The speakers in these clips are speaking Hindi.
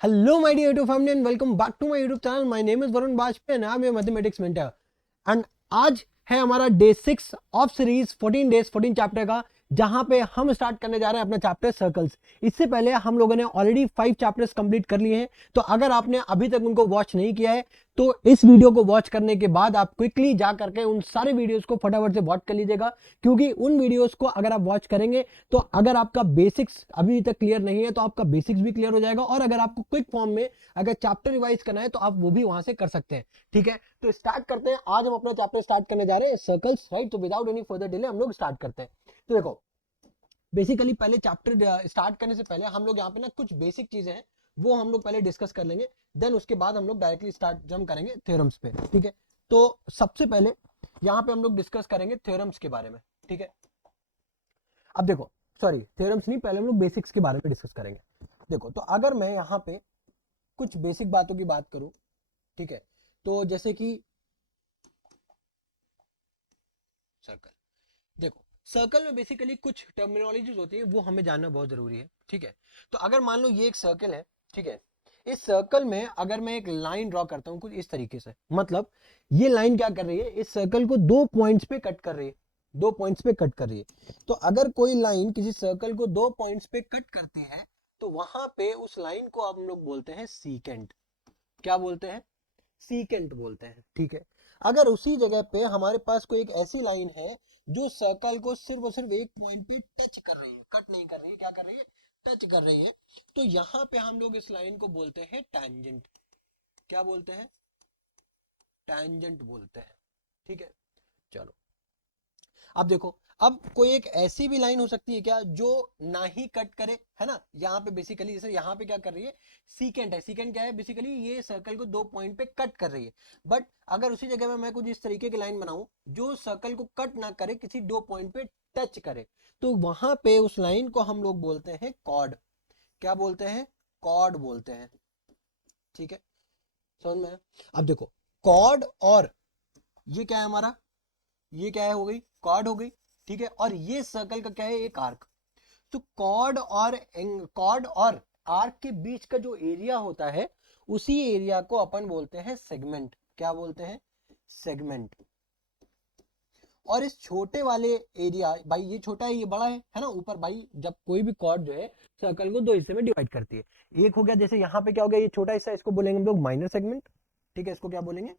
Hello, my dear YouTube family, and welcome back to my YouTube channel. My name is Varun Bajpayee and I'm your mathematics mentor. And आज है हमारा day 6 of series 14 days 14 chapter का, जहां पे हम स्टार्ट करने जा रहे हैं अपना चैप्टर सर्कल्स। इससे पहले हम लोगों ने ऑलरेडी 5 चैप्टर्स कंप्लीट कर लिए हैं, तो अगर आपने अभी तक उनको वॉच नहीं किया है तो इस वीडियो को वॉच करने के बाद आप क्विकली जा करके उन सारे वीडियोस को फटाफट से वॉच कर लीजिएगा, क्योंकि उन वीडियोस को अगर आप वॉच करेंगे तो अगर आपका बेसिक्स अभी तक क्लियर नहीं है तो आपका बेसिक्स भी क्लियर हो जाएगा, और अगर आपको क्विक फॉर्म में अगर चैप्टर रिवाइज करना है तो आप वो भी वहां से कर सकते हैं। ठीक है, तो स्टार्ट करते हैं। आज हम अपना चैप्टर स्टार्ट करने जा रहे हैं सर्कल्स, राइट। तो विदाउट एनी फर्दर डिले हम लोग स्टार्ट करते हैं। तो देखो, बेसिकली पहले चैप्टर स्टार्ट करने से पहले हम लोग यहाँ पे ना कुछ बेसिक चीजें हैं वो हम लोग पहले डिस्कस कर लेंगे, देन उसके बाद हम लोग डायरेक्टली स्टार्ट जंप करेंगे थ्योरम्स पे। ठीक है, तो सबसे पहले यहाँ पे हम लोग डिस्कस करेंगे थ्योरम्स के बारे में। ठीक है, अब देखो, सॉरी थ्योरम्स नहीं, पहले हम लोग बेसिक्स के बारे में डिस्कस करेंगे। देखो, तो अगर मैं यहाँ पे कुछ बेसिक बातों की बात करूं, ठीक है, तो जैसे कि सर्कल, देखो सर्कल में बेसिकली कुछ टर्मिनोलॉजीज होती है वो हमें जानना बहुत जरूरी है। ठीक है, तो अगर मान लो ये एक सर्कल है, ठीक है, इस सर्कल में अगर मैं एक लाइन ड्रॉ करता हूं कुछ इस तरीके से, मतलब ये लाइन क्या कर रही है, इस सर्कल को दो पॉइंट्स पे कट कर रही है, दो पॉइंट्स पे कट कर रही है। तो अगर कोई लाइन किसी सर्कल को दो पॉइंट्स पे कट करती है तो वहां पे उस लाइन को हम लोग बोलते हैं सीकेंट। क्या बोलते हैं? सीकेंट बोलते हैं। ठीक है, अगर उसी जगह पे हमारे पास कोई एक ऐसी लाइन है जो सर्कल को सिर्फ और सिर्फ एक पॉइंट पे टच कर रही है, कट नहीं कर रही है, क्या कर रही है, टच कर रही है, तो यहां पे हम लोग इस लाइन को बोलते हैं टैंजेंट। क्या बोलते हैं? टैंजेंट बोलते हैं। ठीक है, चलो अब देखो, अब कोई एक ऐसी भी लाइन हो सकती है क्या जो ना ही कट करे, है ना। यहाँ पे बेसिकली जैसे यहाँ पे क्या कर रही है, सीकेंट है। सीकेंट क्या है? बेसिकली ये सर्कल को दो पॉइंट पे कट कर रही है। बट अगर उसी जगह में मैं कुछ इस तरीके की लाइन बनाऊं जो सर्कल को कट ना करे, किसी दो पॉइंट पे टच करे, तो वहां पे उस लाइन को हम लोग बोलते हैं कॉर्ड। क्या बोलते हैं? कॉर्ड बोलते हैं। ठीक है, समझ में आया? अब देखो, कॉर्ड और ये क्या है हमारा, ये क्या है, हो गई कॉर्ड हो गई। ठीक है, और ये सर्कल का क्या है, एक आर्क। तो कॉर्ड और आर्क के बीच का जो एरिया होता है उसी एरिया को अपन बोलते हैं सेगमेंट। क्या बोलते हैं? सेगमेंट। और इस छोटे वाले एरिया, भाई ये छोटा है ये बड़ा है ना, ऊपर भाई जब कोई भी कॉर्ड जो है सर्कल को दो हिस्से में डिवाइड करती है, एक हो गया जैसे यहाँ पे क्या हो गया, ये छोटा हिस्सा, इसको बोलेंगे हम लोग माइनर सेगमेंट। ठीक है, इसको क्या बोलेंगे?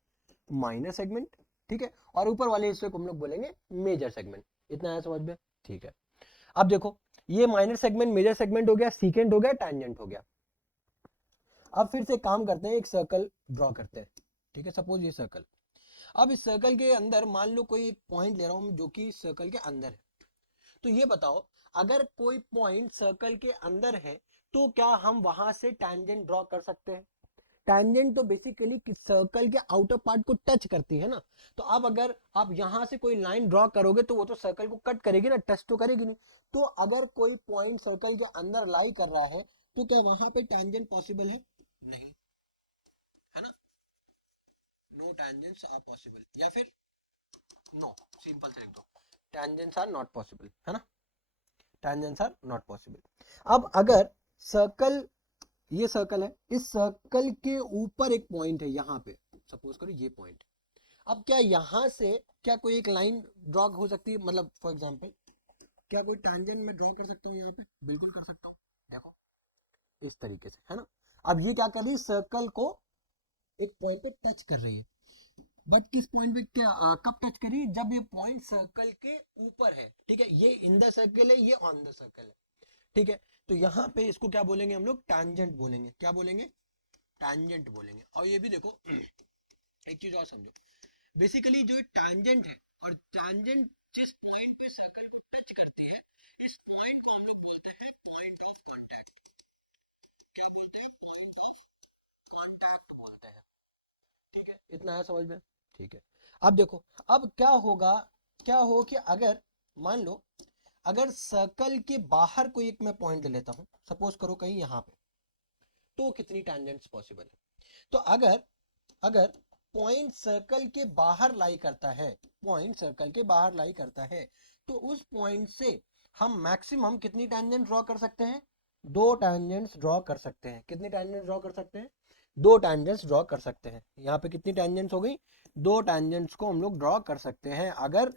Minor segment. ठीक है, और ऊपर वाले हिस्से को हम लोग बोलेंगे मेजर सेगमेंट। इतना है समझ में? ठीक है, अब देखो, ये माइनर सेगमेंट मेजर सेगमेंट हो गया, सीकेंट हो गया, टैंजेंट हो गया। अब फिर से काम करते हैं, एक सर्कल ड्रॉ करते हैं। ठीक है, सपोज ये सर्कल, अब इस सर्कल के अंदर मान लो कोई एक पॉइंट ले रहा हूं जो कि सर्कल के अंदर है। तो ये बताओ, अगर कोई पॉइंट सर्कल के अंदर है तो क्या हम वहां से टैंजेंट ड्रॉ कर सकते हैं? टैंजेंट तो बेसिकली सर्कल के आउटर पार्ट को टच करती है ना। तो अब अगर आप यहां से कोई लाइन ड्रॉ करोगे तो वो तो सर्कल को कट करेगी ना, टच तो करेगी नहीं। तो अगर कोई पॉइंट सर्कल के अंदर लाई कर रहा है तो क्या वहां पे टैंजेंट पॉसिबल है? नहीं, है ना। नो टैंजेंट्स आर पॉसिबल, या फिर नो, सिंपल से लिख दो, टैंजेंट्स आर नॉट पॉसिबल, है ना। Tangents are not possible. अब अगर सर्कल, ये सर्कल है, इस सर्कल के ऊपर एक पॉइंट है यहाँ पे, सपोज करो ये पॉइंट। अब क्या यहाँ से क्या कोई एक लाइन ड्रॉ हो सकती है, मतलब फॉर एग्जांपल क्या कोई टैंजेंट में ड्रॉ कर सकता हूँ यहाँ पे? बिल्कुल कर सकता हूँ, देखो इस तरीके से, है ना। अब ये क्या कर रही है, सर्कल को एक पॉइंट पे टच कर रही है। बट किस पॉइंट पे, क्या कब टच करी, जब ये पॉइंट सर्कल के ऊपर है। ठीक है, ये इन द सर्कल है, ये ऑन द सर्कल है। ठीक है, तो यहाँ पे इसको क्या बोलेंगे हम लोग? टैंजेंट बोलेंगे। क्या बोलेंगे? टैंजेंट बोलेंगे। और ये भी देखो, एक चीज और समझो, बेसिकली जो टैंजेंट है और टैंजेंट जिस पॉइंट पे सर्कल को टच करती है, इस पॉइंट को हम लोग बोलते हैं पॉइंट ऑफ कांटेक्ट। क्या बोलते हैं? पॉइंट ऑफ कांटेक्ट बोलते हैं। ठीक है, इतना है समझ में? ठीक है, अब देखो, अब क्या होगा, क्या हो कि अगर मान लो, अगर सर्कल के बाहर कोई एक मैं पॉइंट ले लेता हूं, सपोज करो कहीं यहां पे, तो कितनी टैंजेंट्स पॉसिबल है? तो अगर अगर पॉइंट सर्कल के बाहर लाई करता है, पॉइंट सर्कल के बाहर लाई करता है, तो उस पॉइंट से हम मैक्सिमम कितनी टैंजेंट ड्रॉ कर सकते हैं? दो टैंजेंट्स ड्रॉ कर सकते हैं। कितनी टैंजेंट्स ड्रॉ कर सकते हैं? दो टैंजेंट्स ड्रॉ कर सकते हैं। यहाँ पे कितनी टैंजेंट्स हो गई? दो टैंजेंट्स को हम लोग ड्रॉ कर सकते हैं अगर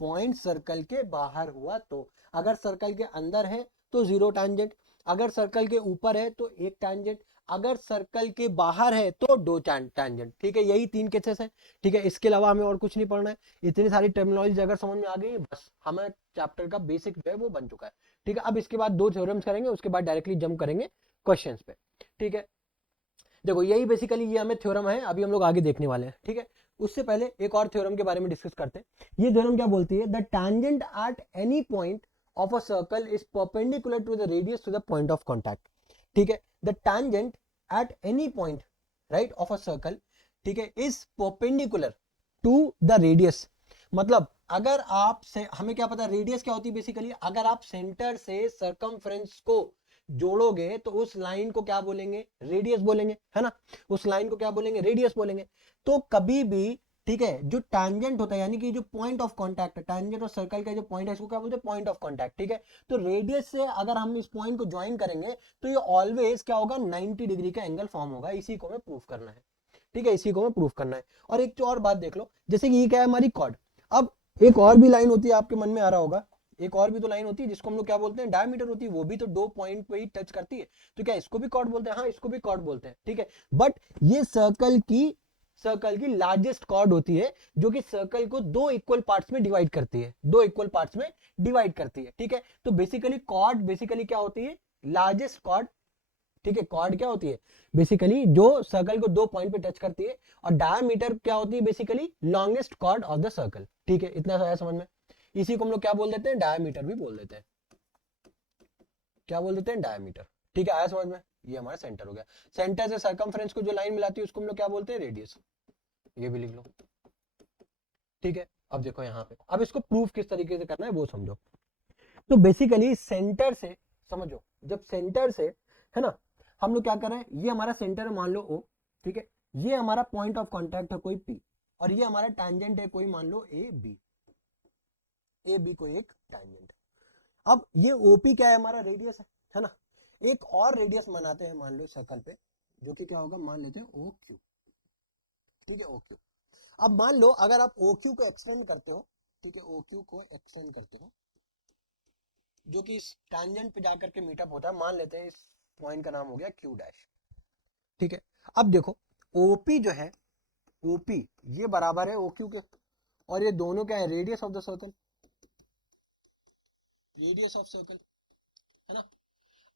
पॉइंट सर्कल के बाहर हुआ तो। अगर सर्कल के अंदर है तो जीरो टैंजेंट, अगर सर्कल के ऊपर है तो एक टैंजेंट, अगर सर्कल के बाहर है तो दो टैंजेंट। ठीक है, यही तीन केसेस है। ठीक है, इसके अलावा हमें और कुछ नहीं पढ़ना है। इतनी सारी टर्मिनोलॉजी अगर समझ में आ गई बस हमें चैप्टर का बेसिक जो है वो बन चुका है। ठीक है, अब इसके बाद दो थ्योरम्स करेंगे, उसके बाद डायरेक्टली जंप करेंगे क्वेश्चंस पे। ठीक है, देखो यही बेसिकली ये हमें थ्योरम है, अभी हम लोग आगे देखने वाले हैं। ठीक है, उससे पहले एक और थ्योरम के बारे में डिस्कस करते हैं। ये थ्योरम क्या बोलती है? The tangent at any point of a circle is perpendicular to the radius to the point of contact. ठीक है, the tangent at any point right of a circle, ठीक है, is perpendicular to the radius. मतलब अगर आप से, हमें क्या पता रेडियस क्या होती है बेसिकली, अगर आप सेंटर से सरकमफ्रेंस को जोड़ोगे तो उस लाइन को क्या बोलेंगे? रेडियस बोलेंगे, है ना। उस लाइन को क्या बोलेंगे? रेडियस बोलेंगे। तो कभी भी, ठीक है, जो टैंजेंट होता है यानी कि जो पॉइंट ऑफ कांटेक्ट है, टैंजेंट और सर्कल का जो पॉइंट है इसको क्या बोलते हैं? Point of contact. ठीक है, तो रेडियस से अगर हम इस पॉइंट को ज्वाइन करेंगे तो ये ऑलवेज क्या होगा? 90 डिग्री का एंगल फॉर्म होगा। इसी को हमें प्रूफ करना है। ठीक है, इसी को हमें प्रूफ करना है। और एक और बात देख लो, जैसे कि ये क्या है? हमारी कॉर्ड। अब एक और भी लाइन होती है, आपके मन में आ रहा होगा, एक और भी तो लाइन होती है जिसको हम लोग क्या बोलते हैं? डायमीटर होती है। वो भी तो दो पॉइंट पे ही टच करती है, तो क्या इसको भी कॉर्ड बोलते हैं? हाँ, इसको भी कॉर्ड बोलते हैं। ठीक है, बट ये सर्कल की लार्जेस्ट कॉर्ड होती है, जो कि सर्कल को दो इक्वल पार्ट्स में डिवाइड करती है, दो इक्वल पार्ट्स में डिवाइड करती है। ठीक है, तो बेसिकली कॉर्ड बेसिकली क्या होती है? Largest chord. ठीक है, कॉर्ड क्या होती है? बेसिकली जो सर्कल को दो पॉइंट पे टच करती है। और डायमीटर क्या होती है? Basically longest chord of the circle. ठीक है, इतना आया समझ में? इसी को हम लोग क्या बोल देते हैं? डायमीटर भी बोल देते हैं। क्या बोल देते हैं? डायमीटर। ठीक है, आया समझ में? ये हमारा सेंटर हो गया। सेंटर से सरकमफ्रेंस को जो लाइन मिलाती है उसको हम लोग क्या बोलते हैं? रेडियस। ये भी लिख लो। ठीक है, अब देखो यहाँ पे, अब इसको प्रूफ किस तरीके से करना है वो समझो। तो बेसिकली सेंटर से, समझो, जब सेंटर से, है ना, हम लोग क्या कर रहे हैं? ये हमारा सेंटर है, मान लो O। ठीक है, ये हमारा पॉइंट ऑफ कांटेक्ट है कोई P, और ये हमारा टैंजेंट है कोई, मान लो AB कोई एक टैंजेंट। अब ये OP क्या है? हमारा रेडियस है ना। एक और रेडियस बनाते हैं मान लो सर्कल पे, जो कि क्या होगा? मान लेते हैं OQ। ठीक है, OQ। अब मान लो अगर आप OQ को एक्सटेंड करते हो, ठीक है, OQ को एक्सटेंड करते हो, जो कि इस टैंजेंट पे जाकर के मीटअप होता है, मान लेते हैं इस पॉइंट का नाम हो गया Q डैश। ठीक है, अब देखो OP जो है, OP ये बराबर है OQ के, और ये दोनों क्या है? Radius of the circle, radius of circle, है ना।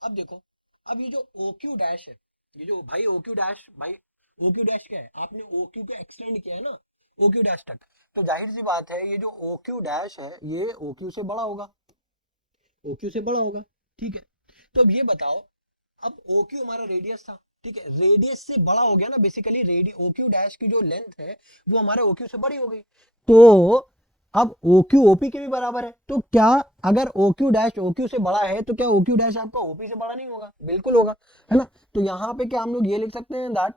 अब देखो, अब ये जो OQ डैश है, ये जो भाई OQ डैश, भाई OQ डैश क्या है? आपने OQ को एक्सटेंड किया है ना OQ डैश तक, तो जाहिर सी बात है ये जो OQ डैश है ये OQ से बड़ा होगा, OQ से बड़ा होगा। ठीक है, तो अब ये बताओ, अब OQ हमारा रेडियस था, ठीक है, रेडियस से बड़ा हो गया ना बेसिकली, OQ डैश की जो लेंथ है वो हमारे OQ से बड़ी हो गई। तो अब OQ OP के भी बराबर है, तो क्या अगर OQ डैश OQ से बड़ा है तो क्या OQ डैश आपका OP से बड़ा नहीं होगा? बिल्कुल होगा, है ना। तो यहाँ पे क्या हम लोग ये लिख सकते हैं that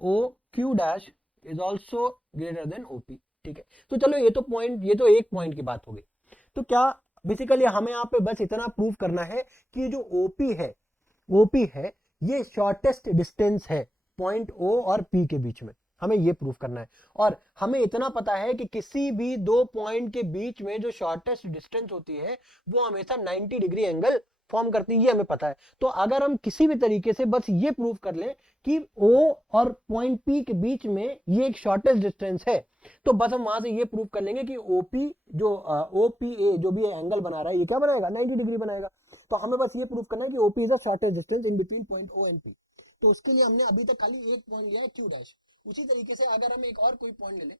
OQ dash is also greater than OP। ठीक है, तो चलो ये तो पॉइंट, ये तो एक पॉइंट की बात हो गई। तो क्या बेसिकली हमें यहाँ पे बस इतना प्रूव करना है कि जो OP है ये शॉर्टेस्ट डिस्टेंस है पॉइंट O और P के बीच में, हमें ये प्रूव करना है। और हमें इतना पता है कि किसी भी दो पॉइंट के बीच में जो शॉर्टेस्ट डिस्टेंस होती है वो हमेशा 90 डिग्री एंगल फॉर्म करती है, ये हमें पता है। तो अगर हम किसी भी तरीके से बस ये प्रूव कर लें कि O और पॉइंट P के बीच में ये एक शॉर्टेस्ट डिस्टेंस है, तो बस हम वहां से ये प्रूव कर लेंगे कि OP जो OPA जो भी एंगल बना रहा है ये क्या बनाएगा? 90 डिग्री बनाएगा। तो हमें बस ये प्रूव करना है कि OP is the shortest distance in between point O and P। तो उसके लिए हमने अभी तक खाली एक पॉइंट लिया है Q डैश। उसी तरीके से अगर हम एक और कोई पॉइंट ले ले,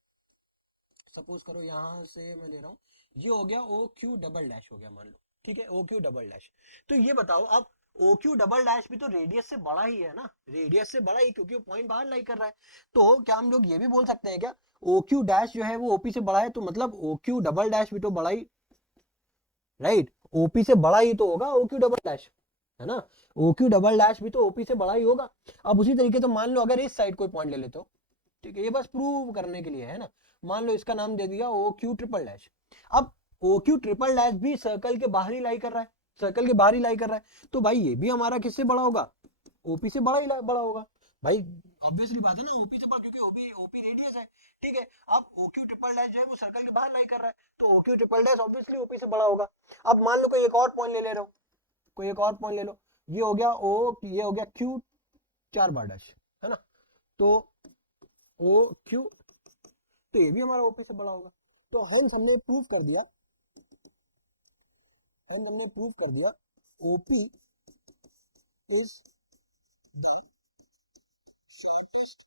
सपोज करो यहां से मैं ले रहा हूं, ये हो गया OQ डबल डैश हो गया मान लो। ठीक है, OQ डबल डैश। तो ये बताओ अब OQ डबल डैश भी तो रेडियस से बड़ा ही है ना, रेडियस से बड़ा ही, क्योंकि वो पॉइंट बाहर लाई कर रहा है। तो क्या हम लोग ये भी बोल सकते हैं क्या OQ डैश जो है वो OP से बड़ा है? तो मतलब OQ डबल डैश भी तो बड़ा ही, राइट, OP से बड़ा ही तो होगा OQ डबल डैश, है ना। OQ डबल डैश भी तो OP से बड़ा ही होगा। अब उसी तरीके से मान लो अगर इस साइड कोई पॉइंट ले लेते हो, ठीक है, ये बस प्रूव करने के लिए है ना। मान लो इसका नाम दे दिया OQ ट्रिपल डैश। अब OQ ट्रिपल डैश भी सर्कल के बाहर ही लाई कर रहा है, सर्कल के बाहर ही लाई कर रहा है, तो भाई ये भी हमारा किससे बड़ा होगा, ओपी से बड़ा ही बड़ा होगा भाई। ऑब्वियसली बात है ना, ओपी से बड़ा, क्योंकि ओपी ओपी रेडियस है। ठीक है, अब ओक्यू ट्रिपल डैश जो है वो सर्कल के बाहर लाई कर रहा है, तो OQ triple dash obviously OP से बड़ा होगा। अब मान लो कोई एक और पॉइंट ले रहा हो, कोई एक और पॉइंट ले लो, ये हो गया ओ, ये हो गया क्यू 4 बार डैश, है ना, तो ओ क्यू, तो ये भी हमारा ओपी से बड़ा होगा। तो हमने प्रूव कर दिया, हमने प्रूव कर दिया OP is the shortest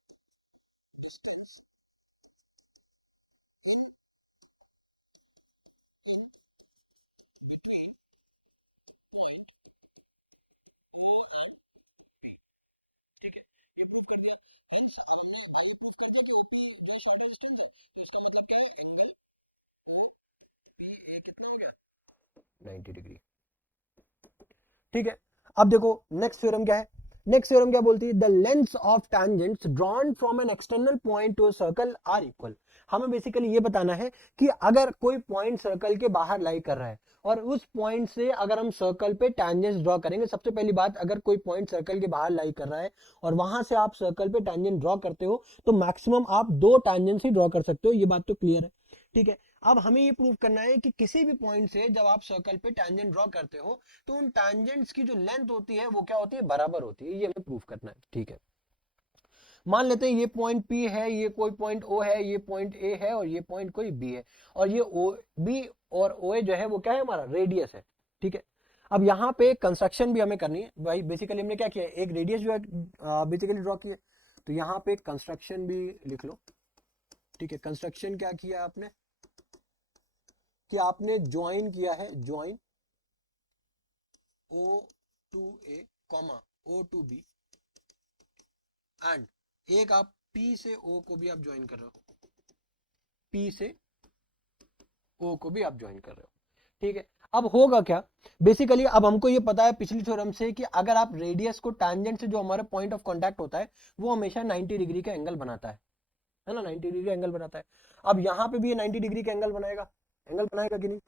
distance in between point O and B. ठीक है, ये प्रूव कर दिया। हेंस हमने ये प्रूव कर दिया कि ओपी जो शॉर्टेस्ट डिस्टेंस है, तो इसका मतलब क्या है, एंगल ओ बी ए कितना हो गया, 90 डिग्री। ठीक है, अब देखो नेक्स्ट थ्योरम क्या है, नेक्स्ट थ्योरम क्या बोलती है, the lengths of tangents drawn from an external point to a circle are equal. हमें बेसिकली ये बताना है कि अगर कोई पॉइंट सर्कल के बाहर लाई कर रहा है और उस पॉइंट से अगर हम सर्कल पे टैंजेंट्स ड्रॉ करेंगे, सबसे पहली बात, अगर कोई पॉइंट सर्कल के बाहर लाई कर रहा है और वहां से आप सर्कल पे टैंजेंट ड्रॉ करते हो, तो मैक्सिमम आप 2 टैंजेंट्स ही ड्रॉ कर सकते हो, ये बात तो क्लियर है। ठीक है, अब हमें ये प्रूव करना है कि किसी भी पॉइंट से जब आप सर्कल पे टैंजेंट ड्रॉ करते हो तो उन टैंजेंट्स की जो लेंथ होती है वो क्या होती है, बराबर होती है, ये हमें प्रूव करना है। ठीक है, मान लेते हैं ये पॉइंट P है, ये कोई पॉइंट O है, ये पॉइंट A है और ये पॉइंट कोई B है, और ये B और OA जो है वो क्या है, हमारा रेडियस है। ठीक है, अब यहाँ पे कंस्ट्रक्शन भी हमें करनी है भाई, बेसिकली हमने क्या किया, एक रेडियस जो है बेसिकली ड्रॉ किया, तो यहाँ पे कंस्ट्रक्शन भी लिख लो। ठीक है, कंस्ट्रक्शन क्या किया आपने, कि आपने ज्वाइन किया है, join O to A comma O to B, and एक आप P से O को भी आप ज्वाइन कर रहे हो, P से O को भी आप ज्वाइन कर रहे हो। ठीक है, अब होगा क्या, बेसिकली अब हमको ये पता है पिछली थ्योरम से कि अगर आप रेडियस को टैंजेंट से जो हमारा पॉइंट ऑफ कांटेक्ट होता है वो हमेशा 90 डिग्री का एंगल बनाता है ना, 90 डिग्री एंगल बनाता है। अब यहाँ पे भी ये 90 डिग्री का एंगल बनाएगा कि नहीं।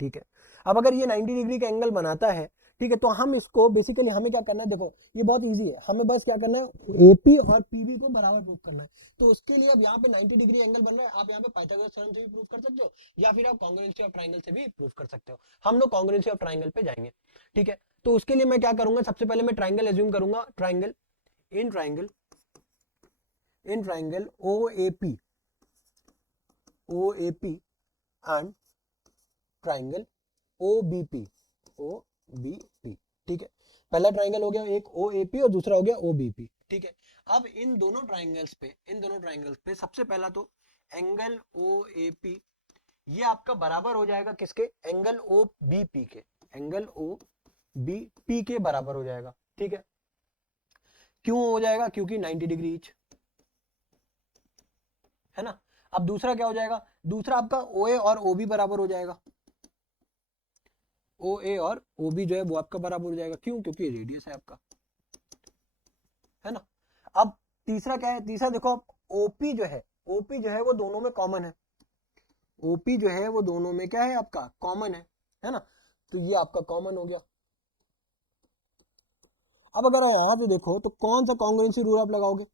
ठीक है, अब अगर ये 90 डिग्री का एंगल बनाता है, ठीक है, तो हम इसको बेसिकली हमें क्या करना है, देखो ये बहुत इजी है, हमें बस क्या करना है, ओपी और पीबी को बराबर प्रूव करना है। तो उसके लिए अब यहाँ पे 90 डिग्री एंगल बन रहा है, आप यहाँ पे पाइथागोरस थ्योरम से भी प्रूव कर सकते हो या फिर आप कॉन्ग्रुएंसी ऑफ ट्रायंगल से भी प्रूव कर सकते हो। हम लोग कॉन्ग्रुएंसी ऑफ ट्रायंगल पे जाएंगे। ठीक है, तो उसके लिए मैं क्या करूंगा, सबसे पहले मैं ट्रायंगल एज्यूम करूंगा, triangle in triangle O A P and triangle OBP। ठीक है, पहला ट्राइंगल हो गया एक OAP और दूसरा हो गया OBP। ठीक है, अब इन दोनों ट्राइंगल्स पे सबसे पहला तो एंगल OAP ये आपका बराबर हो जाएगा किसके, एंगल OBP के बराबर हो जाएगा। ठीक है, क्यों हो जाएगा, क्योंकि 90 डिग्री ईच, है ना। अब दूसरा क्या हो जाएगा, दूसरा आपका OA और OB बराबर हो जाएगा, OA और OB जो है वो आपका बराबर हो जाएगा, क्यों, क्योंकि रेडियस है आपका, है ना। अब तीसरा क्या है, तीसरा देखो OP जो है वो दोनों में कॉमन है, OP जो है वो दोनों में क्या है, आपका कॉमन है ना, तो ये आपका कॉमन हो गया। अब अगर यहाँ पे देखो तो कौन सा कॉन्ग्रुएंसी रूल आप लगाओगे,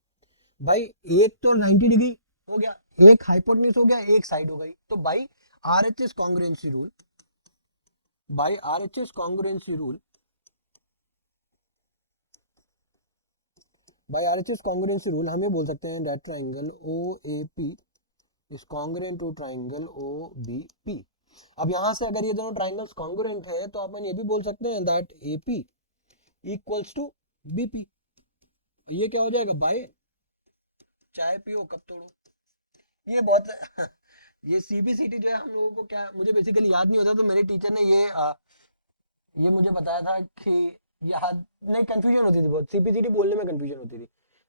भाई एक तो 90 डिग्री हो गया, एक हाइपोटेन्यूज हो गया, एक साइड हो गई, तो भाई RHS congruency rule, by RHS congruency rule हम ये बोल सकते हैं that triangle OAP is congruent to triangle OBP। अब यहां से अगर ये दोनों ट्राइंगल्स कॉन्ग्रुएंट है तो अपन ये भी बोल सकते हैं that AP equals to BP। ये क्या हो जाएगा, बाय चाय पियो कब तोड़ो, ये बहुत ये CBCT जो है हम लोगों को क्या, मुझे बेसिकली याद नहीं होता, तो मेरे टीचर ने ये मुझे बताया था कि याद नहीं, कंफ्यूजन होती थी बहुत, CPCT बोलने में कंफ्यूजन होती थी,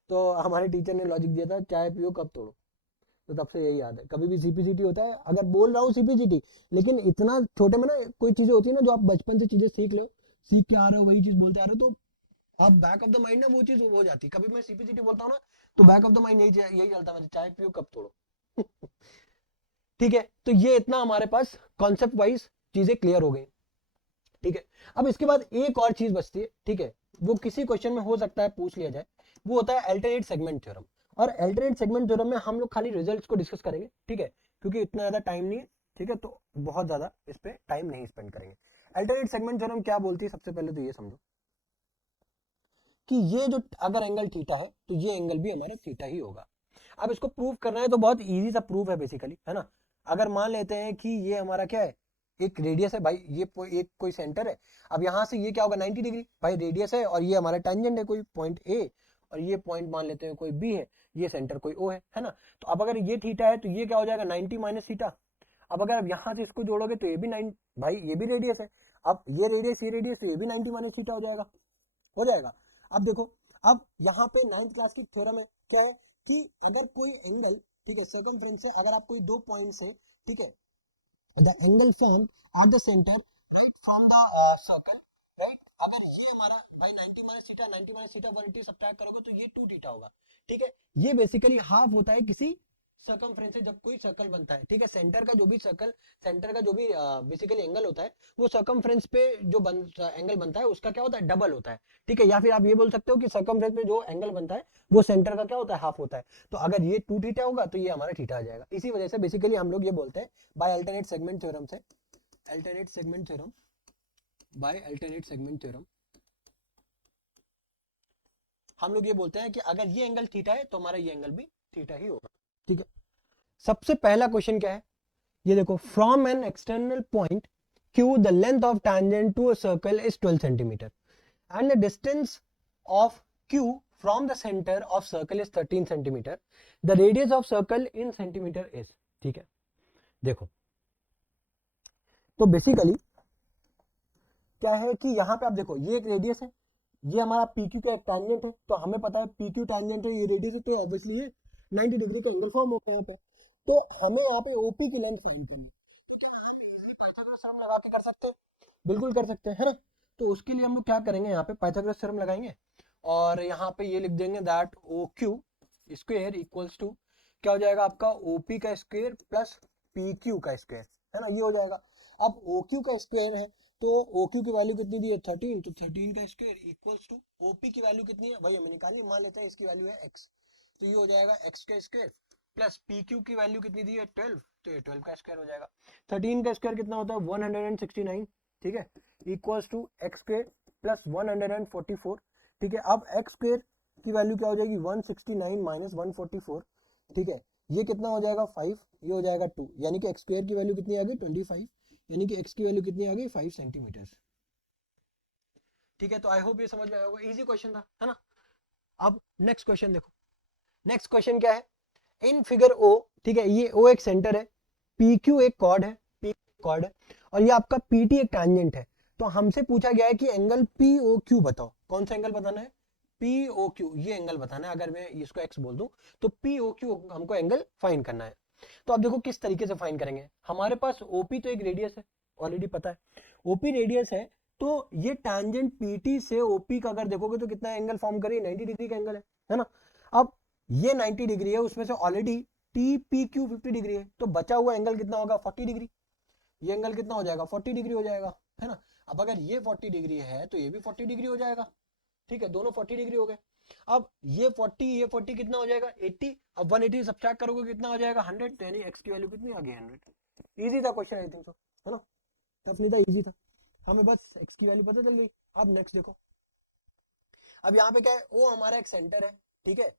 तो हमारे टीचर ने लॉजिक दिया था चाय पियो कब तोड़ो, तो तब से यही याद है। कभी भी CPCT होता है, अगर बोल रहा हूँ CPCT, लेकिन इतना छोटे में ना कोई चीजें होती है ना जो आप बचपन से चीजें सीख के आ रहे हो, वही चीज बोलते आ रहे हो, तो आप बैक ऑफ द माइंड ना वो चीज हो जाती है। कभी मैं CPCT बोलता हूँ ना तो बैक ऑफ द माइंड यही चलता है, चाय पियो कब तोड़ो ठीक है, तो ये इतना हमारे पास कॉन्सेप्ट वाइज चीजें क्लियर हो गई। ठीक है। अब इसके बाद एक और चीज बचती है, ठीक है, वो किसी क्वेश्चन में हो सकता है पूछ लिया जाए, वो होता है अल्टरनेट सेगमेंट थ्योरम। और अल्टरनेट सेगमेंट थ्योरम में हम लोग खाली रिजल्ट्स को डिस्कस करेंगे, ठीक है, क्योंकि इतना ज्यादा टाइम नहीं है, ठीक है, तो बहुत ज्यादा इस पे टाइम नहीं स्पेंड करेंगे। अल्टरनेट सेगमेंट थ्योरम क्या बोलती है, सबसे पहले तो ये समझो कि ये जो अगर एंगल थीटा है तो ये एंगल भी हमारा थीटा ही होगा। अब इसको प्रूव करना है तो बहुत इजी सा प्रूफ है बेसिकली, है ना। अगर मान लेते हैं कि ये हमारा क्या है, एक रेडियस है भाई, ये एक कोई सेंटर है। अब यहां से ये क्या होगा 90 डिग्री, भाई रेडियस है, और ये हमारा टेंजेंट है कोई पॉइंट ए, और ये पॉइंट मान लेते हैं कोई बी है, ये सेंटर कोई ओ है ना। तो अब अगर ये थीटा है तो ये क्या हो जाएगा 90 माइनस थीटा। अब अगर आप यहां से इसको जोड़ोगे तो ये भी 9, भाई ये भी रेडियस है, अब ये रेडियस तो ये भी 90 माइनस थीटा हो जाएगा। अब देखो, अब यहाँ पे 9th क्लास की थ्योरम है क्या है कि अगर कोई एंगल, ठीक है, सर्कमफ्रेंस से अगर आप कोई दो पॉइंट से, ठीक है, the angle form at the centre right from the circle, right, अगर ये हमारा भाई 90 माइनस थीटा 180 सब्ट्रैक्ट करोगे तो ये 2 थीटा होगा, ठीक है। ये बेसिकली हाफ होता है किसी सर्कमफ्रेंस से जब कोई सर्कल बनता है, ठीक है। सेंटर का जो भी सर्कल, सेंटर का जो भी बेसिकली एंगल होता है वो सर्कमफ्रेंस पे जो एंगल बनता है उसका क्या होता है, डबल होता है, ठीक है। या फिर आप ये बोल सकते हो कि सर्कमफ्रेंस पे जो एंगल बनता है वो सेंटर का क्या होता है, हाफ होता है। तो अगर ये 2 थीटा होगा तो ये हमारा थीटा आ जाएगा। इसी वजह से बेसिकली हम लोग ये बोलते हैं बाय अल्टरनेट सेगमेंट थ्योरम से, alternate segment theorem, by alternate segment theorem हम लोग ये बोलते हैं कि अगर ये एंगल थीटा है तो हमारा ये एंगल भी थीटा ही होगा, ठीक है। सबसे पहला क्वेश्चन क्या है, ये देखो, from an external point Q the length of tangent to a circle is 12 centimeter and the distance of Q from the center of circle is 13 centimeter. The radius of circle in centimeter is, ठीक है। देखो, तो बेसिकली क्या है कि यहाँ पे आप देखो ये एक रेडियस है, ये हमारा PQ का एक टैंजेंट है, तो हमें पता है PQ टैंजेंट है, ये रेडियस है, तो ऑब्वियसली ये 90 डिग्री का एंगल फॉर्म होता है यहाँ पे। तो हमें यहाँ पे OP की लेंथ फाइंड करनी है, तो क्या हम इजीली पाइथागोरस थ्योरम लगा के कर सकते हैं, बिल्कुल कर सकते हैं, है ना। तो उसके लिए हम लोग क्या करेंगे, यहाँ पे पाइथागोरस थ्योरम लगाएंगे और यहाँ पे ये लिख देंगे that OQ square equals to क्या हो जाएगा आपका OP का स्क्वायर प्लस PQ का स्क्वायर, है ना, ये हो जाएगा। अब OQ का स्क्वायर है तो OQ की वैल्यू कितनी दी है 13, तो 13 का स्क्वायर इक्वल्स टू OP की वैल्यू कितनी है वही हमें निकालनी, मान लेते हैं इसकी वैल्यू है x, तो ये हो जाएगा x का स्क्वायर प्लस PQ की वैल्यू कितनी दी है 12, तो ये 12 का स्क्वायर हो जाएगा। 13 का स्क्वायर कितना होता है 169, ठीक है, equals to x square plus 144, ठीक है। अब x स्क्वायर की वैल्यू क्या हो जाएगी 169 माइनस 144, ठीक है, ये कितना हो जाएगा 5, ये हो जाएगा 2, यानी कि x स्क्वायर की वैल्यू कितनी आ गई 25, यानी कि x की वैल्यू कितनी आ गई 5 सेंटीमीटर, ठीक है। तो आई होप ये समझ में आया होगा, इजी क्वेश्चन था, है ना। अब नेक्स्ट क्वेश्चन देखो, नेक्स्ट क्वेश्चन क्या है, इन फिगर O, ठीक है, ये O एक सेंटर है, PQ एक कॉर्ड है, P कॉर्ड है, और ये आपका PT एक टैंजेंट है। तो हमसे पूछा गया है कि एंगल POQ बताओ, कौन सा एंगल बताना है, POQ, ये एंगल बताना है। अगर मैं इसको x बोल दूं तो POQ हमको एंगल फाइंड करना है। तो अब देखो किस तरीके से फाइंड करेंगे, हमारे पास OP तो एक रेडियस है, ऑलरेडी पता है OP रेडियस है, तो ये टैंजेंट PT से OP का अगर देखोगे तो कितना एंगल फॉर्म करिए 90 डिग्री का एंगल है ना। अब ये 90 डिग्री है, उसमें से ऑलरेडी TPQ 50 डिग्री है, तो बचा हुआ एंगल कितना होगा 40 डिग्री, ये एंगल कितना हो जाएगा 40 डिग्री हो जाएगा, है ना। अब अगर ये 40 डिग्री है तो ये भी 40 डिग्री हो जाएगा, ठीक है, दोनों 40 डिग्री हो गए। अब ये 40 कितना हो जाएगा 80, अब 180 सब्ट्रैक्ट करोगे कितना हो जाएगा 100, यानी x की वैल्यू कितनी आ गई 100। इजी था क्वेश्चन, आई थिंक सो, है ना, टफ नहीं था, इजी था, हमें बस x की वैल्यू पता चल गई। अब नेक्स्ट देखो, अब यहाँ पे क्या है, O हमारा एक सेंटर है, ठीक है,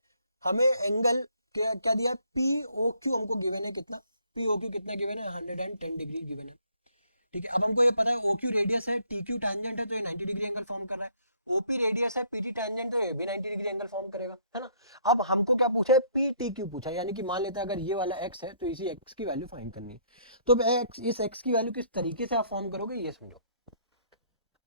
हमें एंगल क्या दिया POQ हमको गिवन है, कितना POQ कितना गिवन है 110 डिग्री गिवन है, ठीक है। अब हमको ये पता है OQ रेडियस है, TQ टैंजेंट है, तो ये 90 डिग्री एंगल फॉर्म कर रहा है, OP रेडियस है, PT टैंजेंट है, ये भी 90 डिग्री एंगल फॉर्म करेगा, है ना। अब हमको क्या पूछा है PTQ पूछा है, यानी कि मान लेते हैं अगर ये वाला x है तो इसी x की वैल्यू फाइंड करनी है। तो इस x की वैल्यू किस तरीके से आप फॉर्म करोगे ये समझो।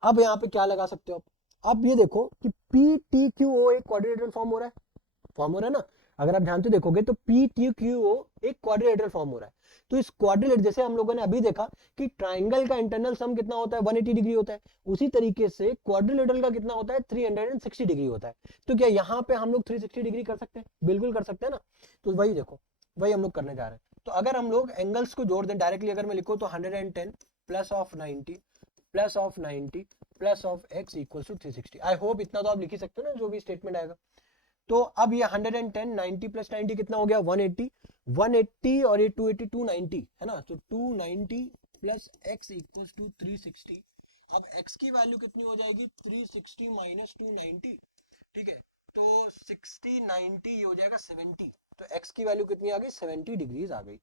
अब यहाँ पे क्या लगा सकते हो आप, अब ये देखो कि PTQO एक क्वाड्रिलेटरल फॉर्म हो रहा है ना। अगर आप ध्यान से देखोगे तो PTQO एक क्वाड्रिलेटरल फॉर्म हो रहा है। तो इस क्वाड्रिलेटरल, जैसे हम लोगों ने अभी देखा कि ट्राइंगल का इंटरनल सम कितना होता है 180 डिग्री होता है, उसी तरीके से क्वाड्रिलेटरल का कितना होता है 360 डिग्री होता है। तो क्या यहाँ पे हम लोग 360 डिग्री कर सकते हैं, बिल्कुल कर सकते हैं ना। तो वही देखो, वही हम लोग करने जा रहे हैं। तो अगर हम लोग एंगल्स को जोड़ दें डायरेक्टली, अगर मैं लिखूं तो 110 plus of 90 plus of 90 plus of x equal to 360। I hope इतना तो आप लिख ही सकते हो ना, जो भी स्टेटमेंट आएगा। तो अब ये 110, 90 प्लस 90 कितना हो गया 180, 180 और ये 280, 290 है ना, तो 290 प्लस x इक्वल टू 360। अब x की वैल्यू कितनी हो जाएगी 360 माइनस 290, ठीक है, तो 60 90 ये हो जाएगा 70, तो x की वैल्यू कितनी आ गई 70 डिग्रीज आ गई।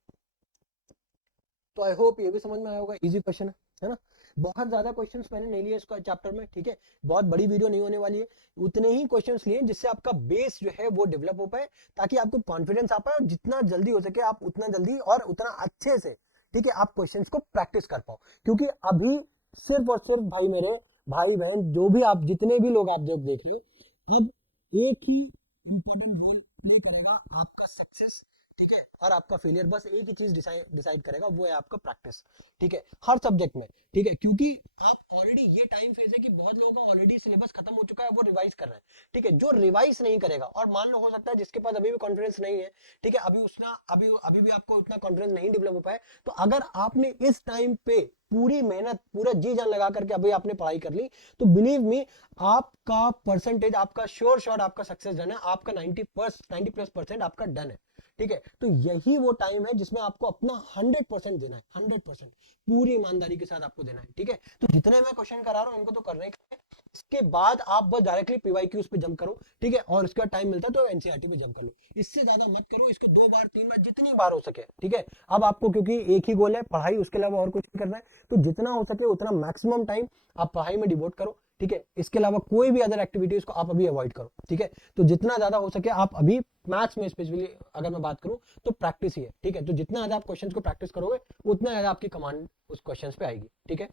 तो आई होप ये भी समझ में आया होगा, इजी क्वेश्चन है ना। बहुत ज्यादा क्वेश्चंस मैंने नहीं लिए इस चैप्टर में, ठीक है, बहुत बड़ी वीडियो नहीं होने वाली है, उतने ही क्वेश्चंस लिए जिससे आपका बेस जो है वो डेवलप हो पाए, ताकि आपको कॉन्फिडेंस आ पाए और जितना जल्दी हो सके आप उतना जल्दी और उतना अच्छे से, ठीक है, आप क्वेश्चंस को प्रैक्टिस कर पाओ। क्योंकि अभी सिर्फ और सिर्फ भाई मेरे भाई बहन जो भी आप जितने भी लोग आप देख लिए, अब एक ही इंपॉर्टेंट रोल प्ले करेगा आपका सक्सेस, ठीक है, और आपका फेलियर। बस एक ही चीज डिसाइड करेगा, वो है आपका प्रैक्टिस, ठीक है, हर सब्जेक्ट में, ठीक है। क्योंकि आप ऑलरेडी ये टाइम फेज है कि बहुत लोगों का ऑलरेडी सिलेबस खत्म हो चुका है, वो रिवाइज कर रहे हैं, ठीक है। जो रिवाइज नहीं करेगा, और मान लो हो सकता है जिसके पास अभी भी कॉन्फिडेंस नहीं है, ठीक है, अभी भी आपको उतना कॉन्फिडेंस नहीं डेवलप हो पाए, तो अगर आपने इस टाइम पे पूरी मेहनत पूरा जी जान लगा करके अभी आपने पढ़ाई कर ली, तो बिलीव मी आपका परसेंटेज, आपका श्योर शॉट आपका सक्सेस डन है, आपका 90+ आपका डन है, ठीक है। तो यही वो टाइम है जिसमें आपको अपना 100% देना है, 100% पूरी ईमानदारी के साथ आपको देना है, ठीक है। तो जितने मैं क्वेश्चन करा रहा हूं इनको तो करने हैं, इसके बाद आप बस डायरेक्टली पीवाईक्यूज पे जंप करो, ठीक है, और उसके बाद टाइम मिलता है तो एनसीईआरटी पे जंप कर लो, इससे ज्यादा मत करो, इसको 2 बार 3 बार जितनी बार हो सके, ठीक है। अब आपको क्योंकि एक ही गोल है पढ़ाई, उसके अलावा और कुछ नहीं करना है, तो जितना हो सके उतना मैक्सिमम टाइम आप पढ़ाई में डिवोट करो, ठीक है। इसके अलावा कोई भी अदर एक्टिविटीज को आप अभी अवॉइड करो, ठीक है। तो जितना ज्यादा हो सके आप अभी मैथ्स में स्पेशली अगर मैं बात करूं तो प्रैक्टिस ही है, ठीक है। तो जितना ज्यादा आप क्वेश्चंस को प्रैक्टिस करोगे उतना ज्यादा आपकी कमांड उस क्वेश्चंस पे आएगी, ठीक है।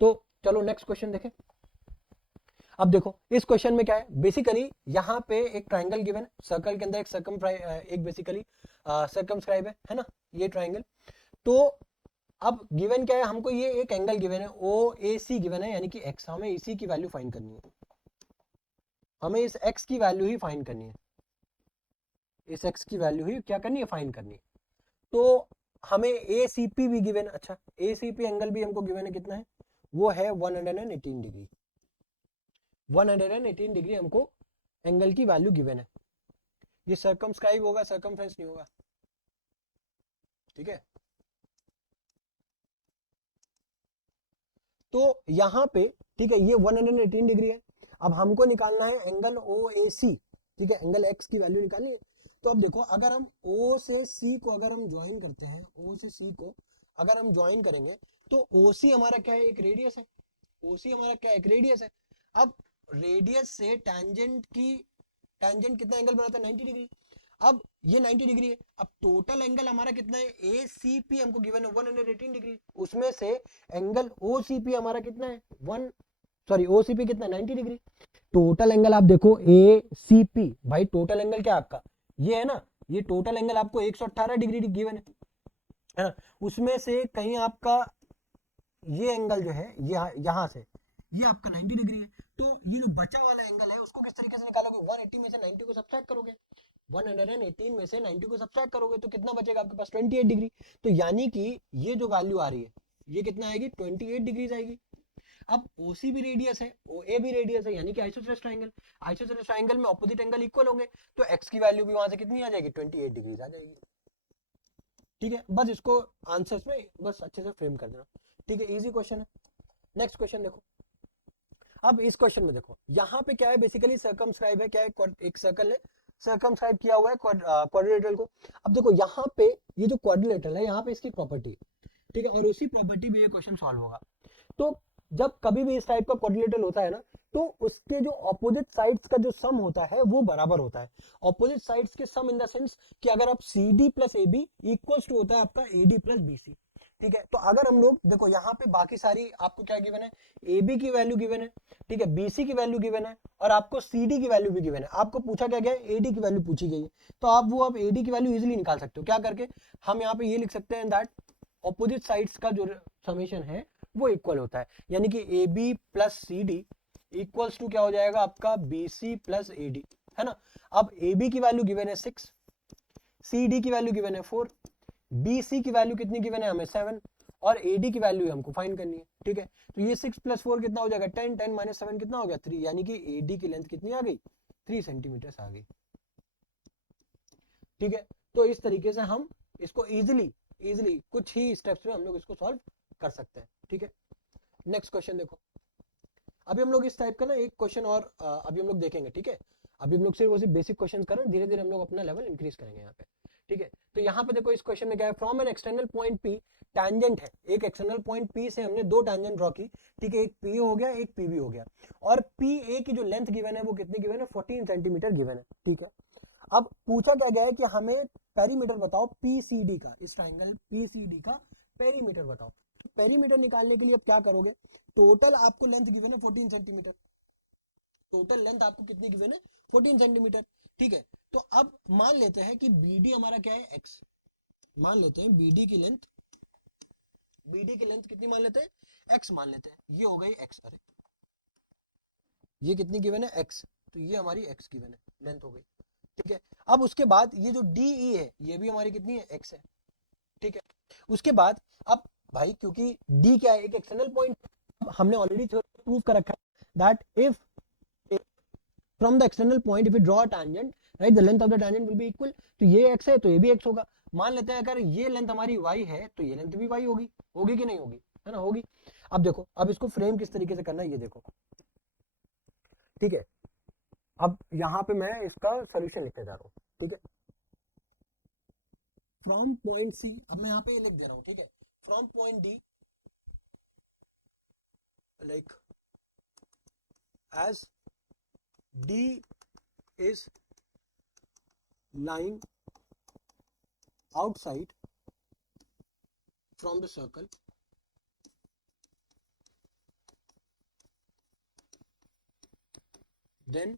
तो चलो नेक्स्ट क्वेश्चन देखें। अब देखो इस क्वेश्चन में क्या है, बेसिकली यहाँ पे एक ट्राइंगल गिवन, सर्कल के अंदर एक बेसिकली सर्कमस्क्राइब है ना, ये ट्राइंगल। तो अब गिवन क्या है, हमको ये एक एंगल गिवन है ओ ए सी गिवन है, यानी कि एक्स, हमें इसी की वैल्यू फाइंड करनी है, हमें इस एक्स की वैल्यू ही फाइंड करनी है, इस एक्स की वैल्यू ही क्या करनी है फाइंड करनी है। तो हमें ए सी पी भी गिवन है, अच्छा ए सी पी एंगल भी हमको गिवन है, कितना है वो है 118 डिग्री, 118 डिग्री हमको एंगल की वैल्यू गिवन है। ये सर्कमस्क्राइब होगा, सर्कमफ्रेंस नहीं होगा, ठीक है। तो यहां पे ठीक है ये 118 डिग्री है, अब हमको निकालना है एंगल ओ ए सी, ठीक है, एंगल एक्स की वैल्यू निकालनी है। तो अब देखो अगर हम ओ से सी को अगर हम ज्वाइन करते हैं, ओ से सी को अगर हम ज्वाइन करेंगे, तो ओ सी हमारा क्या है, एक रेडियस है, ओ सी हमारा क्या है, एक रेडियस है। अब रेडियस से टैंजेंट कितना एंगल बनाता है 90 डिग्री, अब ये 90 डिग्री है। अब टोटल एंगल हमारा कितना है, ए सी पी हमको गिवन है 118 डिग्री, उसमें से एंगल ओ सी पी हमारा कितना है ओ सी पी कितना 90 डिग्री। टोटल एंगल आप देखो ए सी पी, भाई टोटल एंगल क्या आपका ये है ना, ये टोटल एंगल आपको 118 डिग्री गिवन है ना, उसमें से कहीं आपका ये एंगल जो है यहां से ये आपका 90 डिग्री है। तो ये जो बचा वाला एंगल है उसको किस तरीके से निकालोगे, 180 में से 90 को सब्ट्रैक्ट करोगे, 118 में से 90 को सब्ट्रैक्ट करोगे तो कितना बचेगा आपके पास 28 डिग्री। तो यानी कि ये जो वैल्यू आ रही है ये कितना आएगी 28 डिग्रीज आएगी। अब OC भी रेडियस है, OA भी रेडियस है, यानी कि आइसोसेलेस ट्रायंगल में ऑपोजिट एंगल इक्वल होंगे, तो x की वैल्यू भी वहां से कितनी आ जाएगी 28 डिग्रीज आ जाएगी, ठीक है। बस इसको आंसर्स में बस अच्छे से फ्रेम कर देना, ठीक है, इजी क्वेश्चन है। नेक्स्ट क्वेश्चन देखो। अब इस क्वेश्चन में देखो यहाँ पे क्या है, बेसिकली सर्कमस्क्राइब है, क्या है, एक सर्कल है सर्कमस्क्राइब किया हुआ है क्वाड्रिलेटरल को। अब देखो यहाँ पे ये जो क्वाड्रिलेटरल है यहाँ पे इसकी प्रॉपर्टी, ठीक है, और उसी प्रॉपर्टी में ये क्वेश्चन सॉल्व होगा। तो जब कभी भी इस टाइप का क्वाड्रिलेटरल होता है ना, तो उसके जो ऑपोजिट साइड्स का जो सम होता है वो बराबर होता है। ऑपोजिट साइड्स के सम इन द सेंस कि अगर आप CD plus AB equals to होता है आपका AD प्लस BC, ठीक है। तो अगर हम लोग देखो यहाँ पे बाकी सारी आपको क्या गिवन है, AB की वैल्यू गिवन है, ठीक है, BC की वैल्यू गिवन है, और आपको CD की वैल्यू भी गिवन है। आपको पूछा क्या गया, AD की वैल्यू पूछी गई है, तो आप वो अब AD की वैल्यू इजिली निकाल सकते हो, क्या करके हम यहाँ पे ये लिख सकते हैं दैट ऑपोजिट साइड्स का जो समेशन है वो इक्वल होता है, यानी कि AB plus CD equals to क्या हो जाएगा आपका BC प्लस AD, है ना। अब AB की वैल्यू गिवन है 6, CD की वैल्यू गिवन है 4, BC की वैल्यू कितनी गिवन है हमें 7, और AD की वैल्यू हमको फाइंड करनी है, ठीक है। तो ये 6 + 4 कितना हो जाएगा 10, 10 - 7 कितना हो गया 3, यानी कि AD की लेंथ कितनी आ गई 3 सेंटीमीटर आ गई, ठीक है। तो इस तरीके से हम इसको इजिली कुछ ही स्टेप्स में हम लोग इसको सॉल्व कर सकते हैं, ठीक है। नेक्स्ट क्वेश्चन देखो, अभी हम लोग इस टाइप का ना एक क्वेश्चन और अभी हम लोग देखेंगे, ठीक है। अभी हम लोग सिर्फ बेसिक क्वेश्चन कर रहे हैं, धीरे धीरे हम लोग अपना लेवल इंक्रीज करेंगे यहाँ पे, ठीक है। तो यहाँ पे देखो इस क्वेश्चन में क्या है, from an external point P tangent है, एक एक्सटर्नल पॉइंट P से हमने दो टैंजेंट ड्रॉ की, ठीक है। एक PA हो गया, एक PB हो गया, और PA की जो लेंथ गिवन है वो कितनी गिवन है 14 सेंटीमीटर गिवन है, ठीक है। अब पूछा क्या गया है कि हमें पेरीमीटर बताओ PCD का, इस ट्राइंगल PCD का पेरीमीटर बताओ। पेरीमीटर निकालने के लिए अब क्या करोगे, टोटल आपको लेंथ गिवन है 14 सेंटीमीटर, टोटल लेंथ आपको कितनी गिवन है 14 सेंटीमीटर, ठीक है। तो अब मान लेते हैं कि BD हमारा क्या है x, मान लेते हैं BD की लेंथ कितनी मान लेते हैं x मान लेते हैं, ये हो गई x, अरे ये कितनी गिवन है x, तो ये हमारी x गिवन है, लेंथ हो गई, ठीक है। अब उसके बाद ये जो DE है ये भी हमारी कितनी है x है, ठीक है। उसके बाद अब भाई क्योंकि D क्या है एक एक्सटर्नल पॉइंट, हमने ऑलरेडी प्रूव कर रखा है that if from the external point if we draw a tangent, right, the length of the tangent will be equal, तो ये x है तो ये भी x होगा। मान लेते हैं अगर ये लेंथ हमारी y है तो ये लेंथ भी y होगी, होगी कि नहीं होगी, है ना, होगी। अब देखो अब इसको फ्रेम किस तरीके से करना है ये देखो, ठीक है। अब यहाँ पे मैं इसका सोल्यूशन लिखते जा रहा हूँ, ठीक है। फ्रॉम पॉइंट C, अब मैं यहाँ पे ये लिख दे रहा हूँ, ठीक है। From point D, like as D is lying outside from the circle, then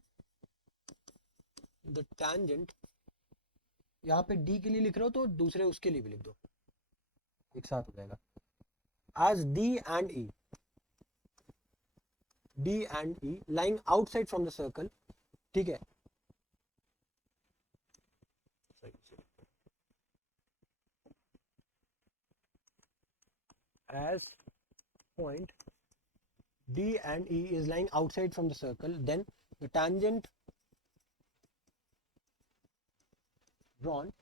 the tangent, यहाँ पे D के लिए लिख रहा हो तो दूसरे उसके लिए भी लिख दो, एक साथ हो जाएगा, as D and E lying outside from the circle, ठीक है। As point D and E is lying outside from the circle, then the tangent drawn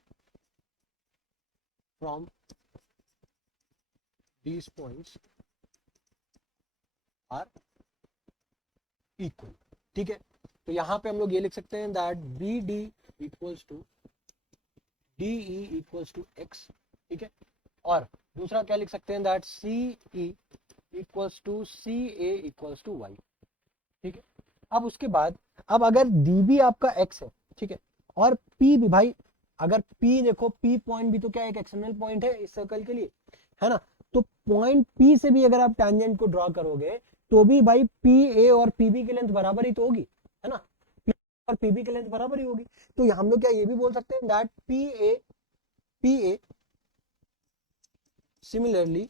from these points are equal, ठीक है। तो यहाँ पे हम लोग ये लिख सकते हैं that BD equals to DE equals to x, ठीक है। और दूसरा क्या लिख सकते हैं that CE equals to CA equals to y, ठीक है। अब उसके बाद अब अगर DB आपका x है, ठीक है, और P भी भाई, अगर P देखो P पॉइंट भी तो क्या एक एक्सटर्नल पॉइंट है इस सर्कल के लिए, है ना। तो पॉइंट P से भी अगर आप टैंजेंट को ड्रॉ करोगे तो भी भाई PA और PB की लेंथ बराबर ही तो होगी, है ना, P और PB की लेंथ बराबर ही होगी। तो हम लोग क्या ये भी बोल सकते हैं that PA similarly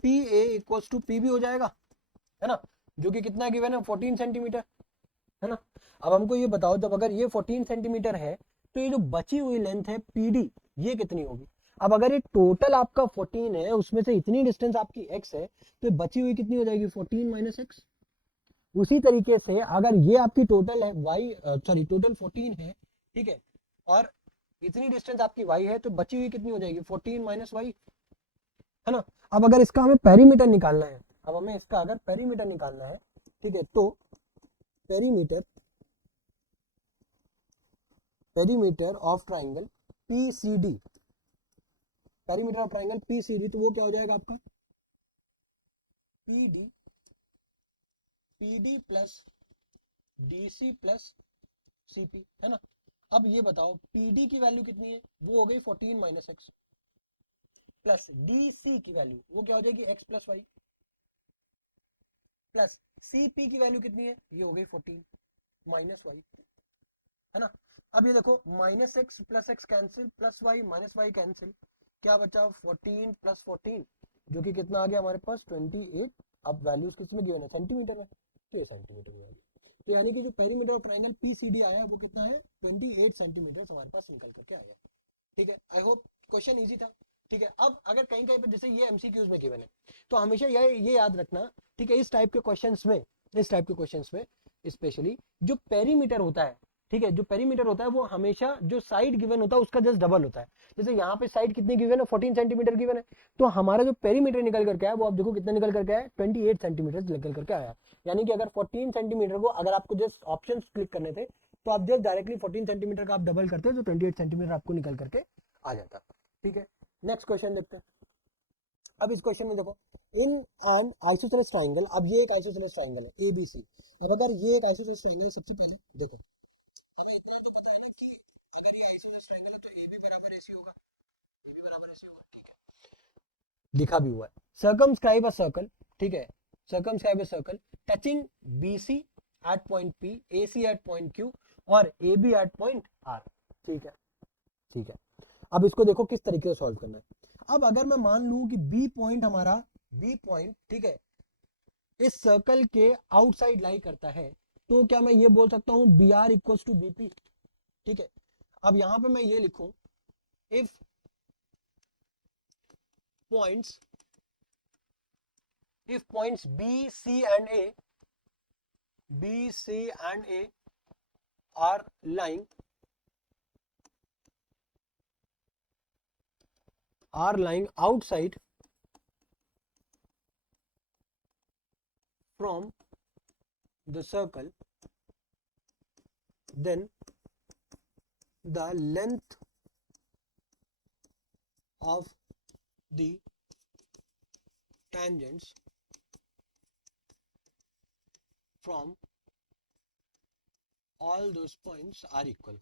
PA equals to PB हो जाएगा, है ना, जो कि कितना गिवन है 14 सेंटीमीटर, है ना। अब हमको ये बताओ जब अगर ये 14 सेंटीमीटर है तो ये जो बची हुई लेंथ है PD ये कितनी होगी। अब अगर ये टोटल आपका 14 है उसमें से इतनी डिस्टेंस आपकी x है तो ये बची हुई कितनी हो जाएगी 14 - x। उसी तरीके से अगर ये आपकी टोटल है टोटल 14 है, ठीक है, और इतनी डिस्टेंस आपकी y है तो बची हुई कितनी हो जाएगी 14 - y, है ना। अब अगर इसका हमें पेरीमीटर निकालना है, अब हमें इसका अगर पेरीमीटर निकालना है, ठीक है, तो perimeter of triangle PCD, perimeter of triangle PCD, तो वो क्या हो जाएगा आपका PD plus DC plus CP, है ना। अब ये बताओ PD की वैल्यू कितनी है, वो हो गई 14 - x, प्लस DC की वैल्यू वो क्या हो जाएगी x plus y, plus CP की वैल्यू कितनी है, ये हो गई 14 - y, है ना। अब ये देखो -x plus x cancel, plus y minus y cancel, क्या बचा 14 प्लस 14 जो कि कितना आ गया हमारे पास 28। अब वैल्यूज किस में गिवन है सेंटीमीटर में, तो ये सेंटीमीटर में आ गया। तो यानी कि जो पेरीमीटर ऑफ ट्रायंगल PCD आया वो कितना है 28 सेंटीमीटर हमारे पास निकल करके आया, ठीक है। आई होप क्वेश्चन इजी था। ठीक है। अब अगर कहीं कहीं पर जैसे ये एमसीक्यूज में गिवन है तो हमेशा ये याद रखना, ठीक है, इस टाइप के क्वेश्चंस में, इस टाइप के क्वेश्चंस में स्पेशली जो पेरीमीटर होता है, ठीक है, जो पेरीमीटर होता है वो हमेशा जो साइड गिवन होता है उसका जस्ट डबल होता है। जैसे यहाँ पे साइड कितनी गिवन है, 14 सेंटीमीटर गिवन है, तो हमारा जो पेरीमीटर निकल करके आया वो आप देखो कितना निकल करके आया, 28 सेंटीमीटर निकल करके आया। यानी कि अगर 14 सेंटीमीटर को अगर आपको जस्ट ऑप्शन क्लिक करने थे तो आप जस्ट डायरेक्टली 14 सेंटीमीटर का आप डबल करते तो 28 सेंटीमीटर आपको निकल करके आ जाता। ठीक है, नेक्स्ट क्वेश्चन देखते हैं। अब इस क्वेश्चन में देखो, इन एन आइसोसेलेस ट्राइंगल, अब ये एक आइसोसेलेस ट्राइंगल है एबीसी। अब अगर ये एक आइसोसेलेस ट्राइंगल है, सबसे पहले देखो हमें इतना तो पता है ना कि अगर ये आइसोसेलेस ट्राइंगल है तो ए बी बराबर एसी होगा, ए बी बराबर एसी होगा। ठीक है, लिखा भी हुआ है, सर्कमस्क्राइब अ सर्कल, ठीक है, circumscribe a circle touching BC at point P, AC at point Q और A B at point R. ठीक है, ठीक है। अब इसको देखो किस तरीके से सॉल्व करना है। अब अगर मैं मान लूं कि बी पॉइंट हमारा, बी पॉइंट, ठीक है, इस सर्कल के आउटसाइड लाई करता है, तो क्या मैं ये बोल सकता हूं B R equal to BP. ठीक है, अब यहां पे मैं ये लिखूं, if points, if points B C and A, B C and A are lying, are lying outside from the circle, then the length of the tangents from all those points are equal.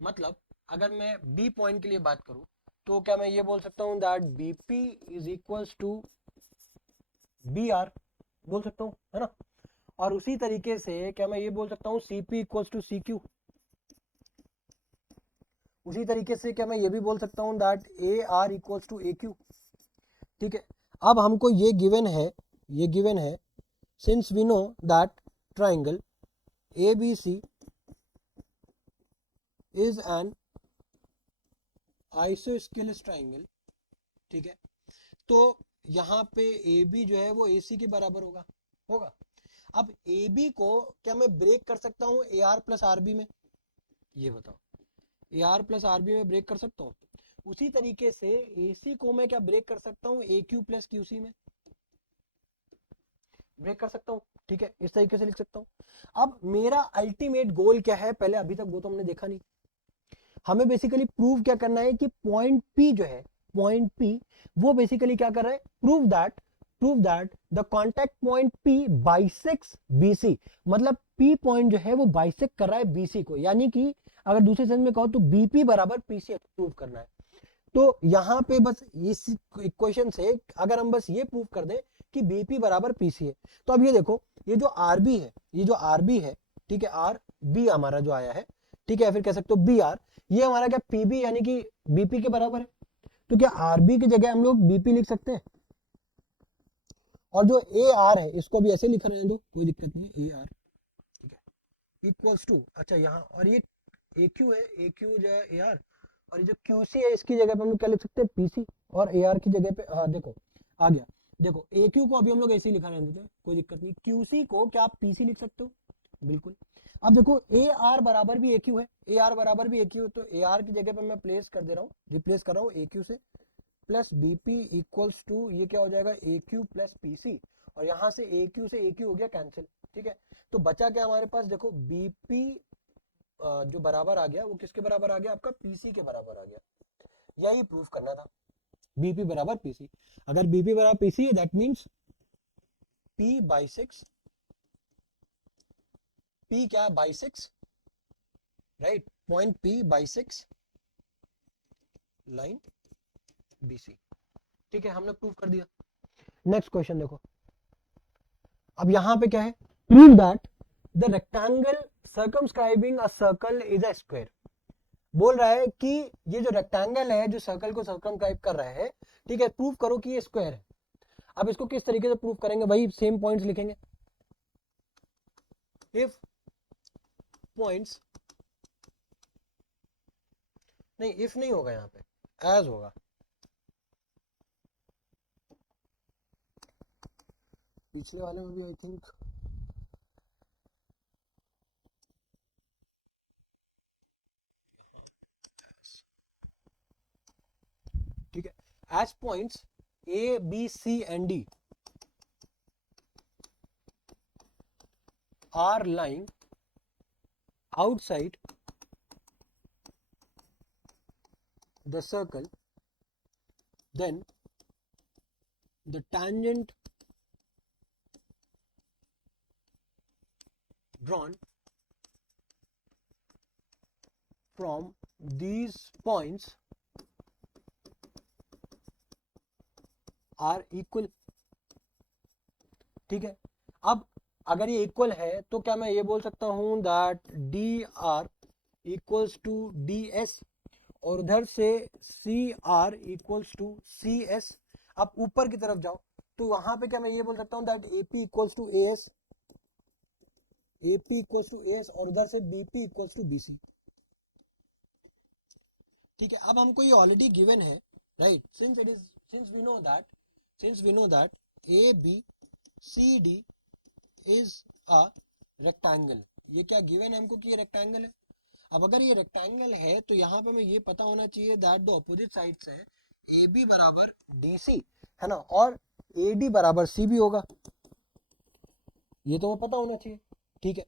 मतलब अगर मैं बी पॉइंट के लिए बात करूं तो क्या मैं ये बोल सकता हूं that BP is equals to B R, बोल सकता हूं, है ना। और उसी तरीके से क्या मैं ये बोल सकता हूं CP equals to C Q. उसी तरीके से क्या मैं ये भी बोल सकता हूं that A R equals to A Q. ठीक है, अब हमको ये गिवन है, ये गिवन है, since we know that triangle A B C is an isosceles triangle. ठीक है, तो यहाँ पे ए बी जो है वो ए सी के बराबर होगा, होगा। अब ए बी को क्या मैं ब्रेक कर सकता हूँ A R plus R B में, ये बताओ, A R plus R B में ब्रेक कर सकता हूँ। उसी तरीके से ए सी को मैं क्या ब्रेक कर सकता हूँ ए क्यू प्लस क्यू सी में, ब्रेक कर सकता हूँ। ठीक है, इस तरीके से लिख सकता हूँ। अब मेरा अल्टीमेट गोल क्या है, पहले अभी तक वो तो हमने देखा नहीं। हमें बेसिकली प्रूव क्या करना है कि पॉइंट पी जो है, पॉइंट पी वो बेसिकली क्या कर रहा है, prove that the contact point P bisects BC. मतलब पी पॉइंट जो है वो बाइसेक्ट कर रहा है बीसी को, यानी कि अगर दूसरे सेंस में कहो तो बीपी बराबर पीसी प्रूव करना है। तो यहां पे बस इस इक्वेशन से अगर हम बस ये प्रूव कर दें कि बीपी बराबर पीसी है, तो अब ये देखो, ये जो आरबी है, ये जो आरबी है, ठीक है, आर बी हमारा जो आया है, ठीक है, फिर कह सकते हो बी आर, ये हमारा क्या पीबी यानी कि बीपी के बराबर है। तो क्या आरबी की जगह हम लोग बीपी लिख सकते हैं, और जो ए आर है इसको भी ऐसे लिख रहे हैं, तो कोई दिक्कत नहीं, ए आर, ठीक है, इक्वल्स टू, अच्छा यहाँ, और ये ए क्यू है, ए क्यू जो है ए आर, और ये जो क्यू सी है इसकी जगह पे हम लोग क्या लिख सकते हैं पीसी, और ए आर की जगह पे, हाँ देखो आ गया, देखो ए क्यू को अभी हम लोग ऐसे ही लिखा रहने देते हैं, कोई दिक्कत नहीं। क्यूसी को क्या आप पीसी लिख सकते हो, बिल्कुल। अब देखो ए आर बराबर भी ए क्यू है, ए आर बराबर भी ए क्यू, तो ए आर की जगह पे मैं प्लेस कर दे रहा हूँ, रिप्लेस कर रहा हूँ ए क्यू से, प्लस बीपी इक्वल्स टू ये क्या हो जाएगा ए क्यू प्लस पीसी, और यहाँ से ए क्यू से ए क्यू हो गया कैंसिल। ठीक है, तो बचा क्या हमारे पास, देखो बीपी जो बराबर आ गया वो किसके बराबर आ गया, आपका पीसी के बराबर आ गया। यही प्रूफ करना था, बीपी बराबर पीसी। अगर बीपी बराबर PC that means P by six, P क्या by six, right, point P by six line BC. ठीक है, हमने प्रूफ कर दिया। नेक्स्ट क्वेश्चन देखो, अब यहां पे क्या है, prove that the rectangle circumscribing a circle is a square. बोल रहा है कि ये जो रेक्टेंगल है जो सर्कल को सर्कमस्क्राइब कर रहा है, ठीक है, प्रूव करो कि ये स्क्वायर है। अब इसको किस तरीके से प्रूव करेंगे, वही सेम पॉइंट्स लिखेंगे। इफ पॉइंट्स नहीं, इफ नहीं होगा, यहाँ पे एज होगा। पिछले वाले में भी आई थिंक ठीक है। As points A B C and D are lying outside the circle, then the tangent drawn from these points are equal। ठीक है, अब अगर ये इक्वल है तो क्या मैं ये बोल सकता हूं that D R equals to D S, और उधर से C R equals to C S. अब ऊपर की तरफ जाओ तो वहां पे क्या मैं ये बोल सकता हूं that A P equals to A S, A P equals to A S, और उधर से B P equals to B C. ठीक है, अब हमको ये ऑलरेडी गिवन है, right, since we know that A B C D is a rectangle. ये क्या गिवन है हमको कि ये रेक्टेंगल है। अब अगर ये रेक्टेंगल है तो यहाँ पे हमें ये पता होना चाहिए दैट द ऑपोजिट साइड्स है ए बी बराबर डी सी, है ना, और ए डी बराबर सी भी होगा, ये तो हमें पता होना चाहिए। ठीक है,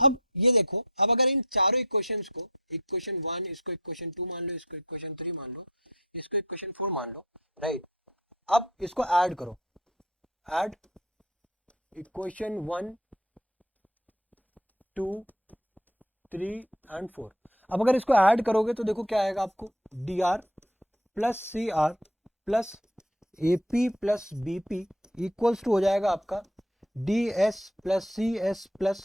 अब ये देखो, अब अगर इन चारों इक्वेशंस को, इक्वेशन 1 इसको इक्वेशन 2 मान लो, इसको इक्वेशन 3 मान लो, इसको इक्वेशन 4 मान लो, राइट। अब इसको ऐड करो, ऐड इक्वेशन 1 2 3 एंड 4। अब अगर इसको ऐड करोगे तो देखो क्या आएगा आपको, D R plus C R plus A P plus B P equals to हो जाएगा आपका D S plus C S plus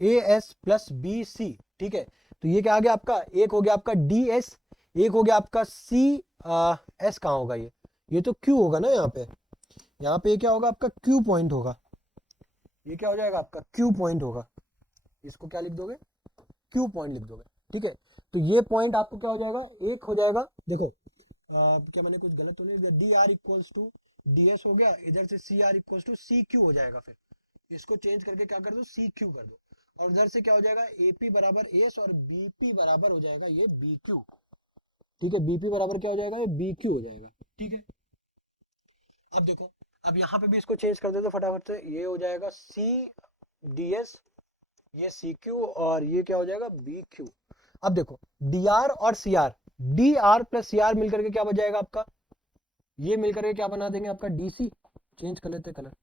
A S plus B C. ठीक है, तो ये क्या आ गया आपका, एक हो गया आपका डी एस, एक हो गया आपका सी एस। कहाँ होगा ये तो क्यू होगा ना, यहाँ पे क्या होगा आपका क्यू पॉइंट होगा, ये क्या हो जाएगा आपका क्यू पॉइंट होगा, इसको क्या लिख दोगे, क्यू पॉइंट लिख दोगे। ठीक है, तो ये पॉइंट आपको क्या हो जाएगा, एक हो जाएगा। देखो क्या मैंने कुछ गलत तो नहीं दिया, D R equals to D S हो गया, इधर से C R equals to C Q हो जाएगा, फिर इसको चेंज करके क्या कर दो, सी क्यू कर दो, और इधर से क्या हो जाएगा, ए पी बराबर एस और बी पी बराबर हो जाएगा ये बी क्यू। ठीक है, बी पी बराबर क्या हो जाएगा, ये बी क्यू हो जाएगा। ठीक है, अब देखो, अब यहाँ पे भी इसको चेंज कर दे तो फटाफट से ये हो जाएगा सी डी एस, ये सी क्यू, और ये क्या हो जाएगा बी क्यू। अब देखो डी आर और C R, D R plus C R मिलकर के क्या बन जाएगा आपका, ये मिलकर के क्या बना देंगे आपका डीसी, चेंज कर लेते कलर।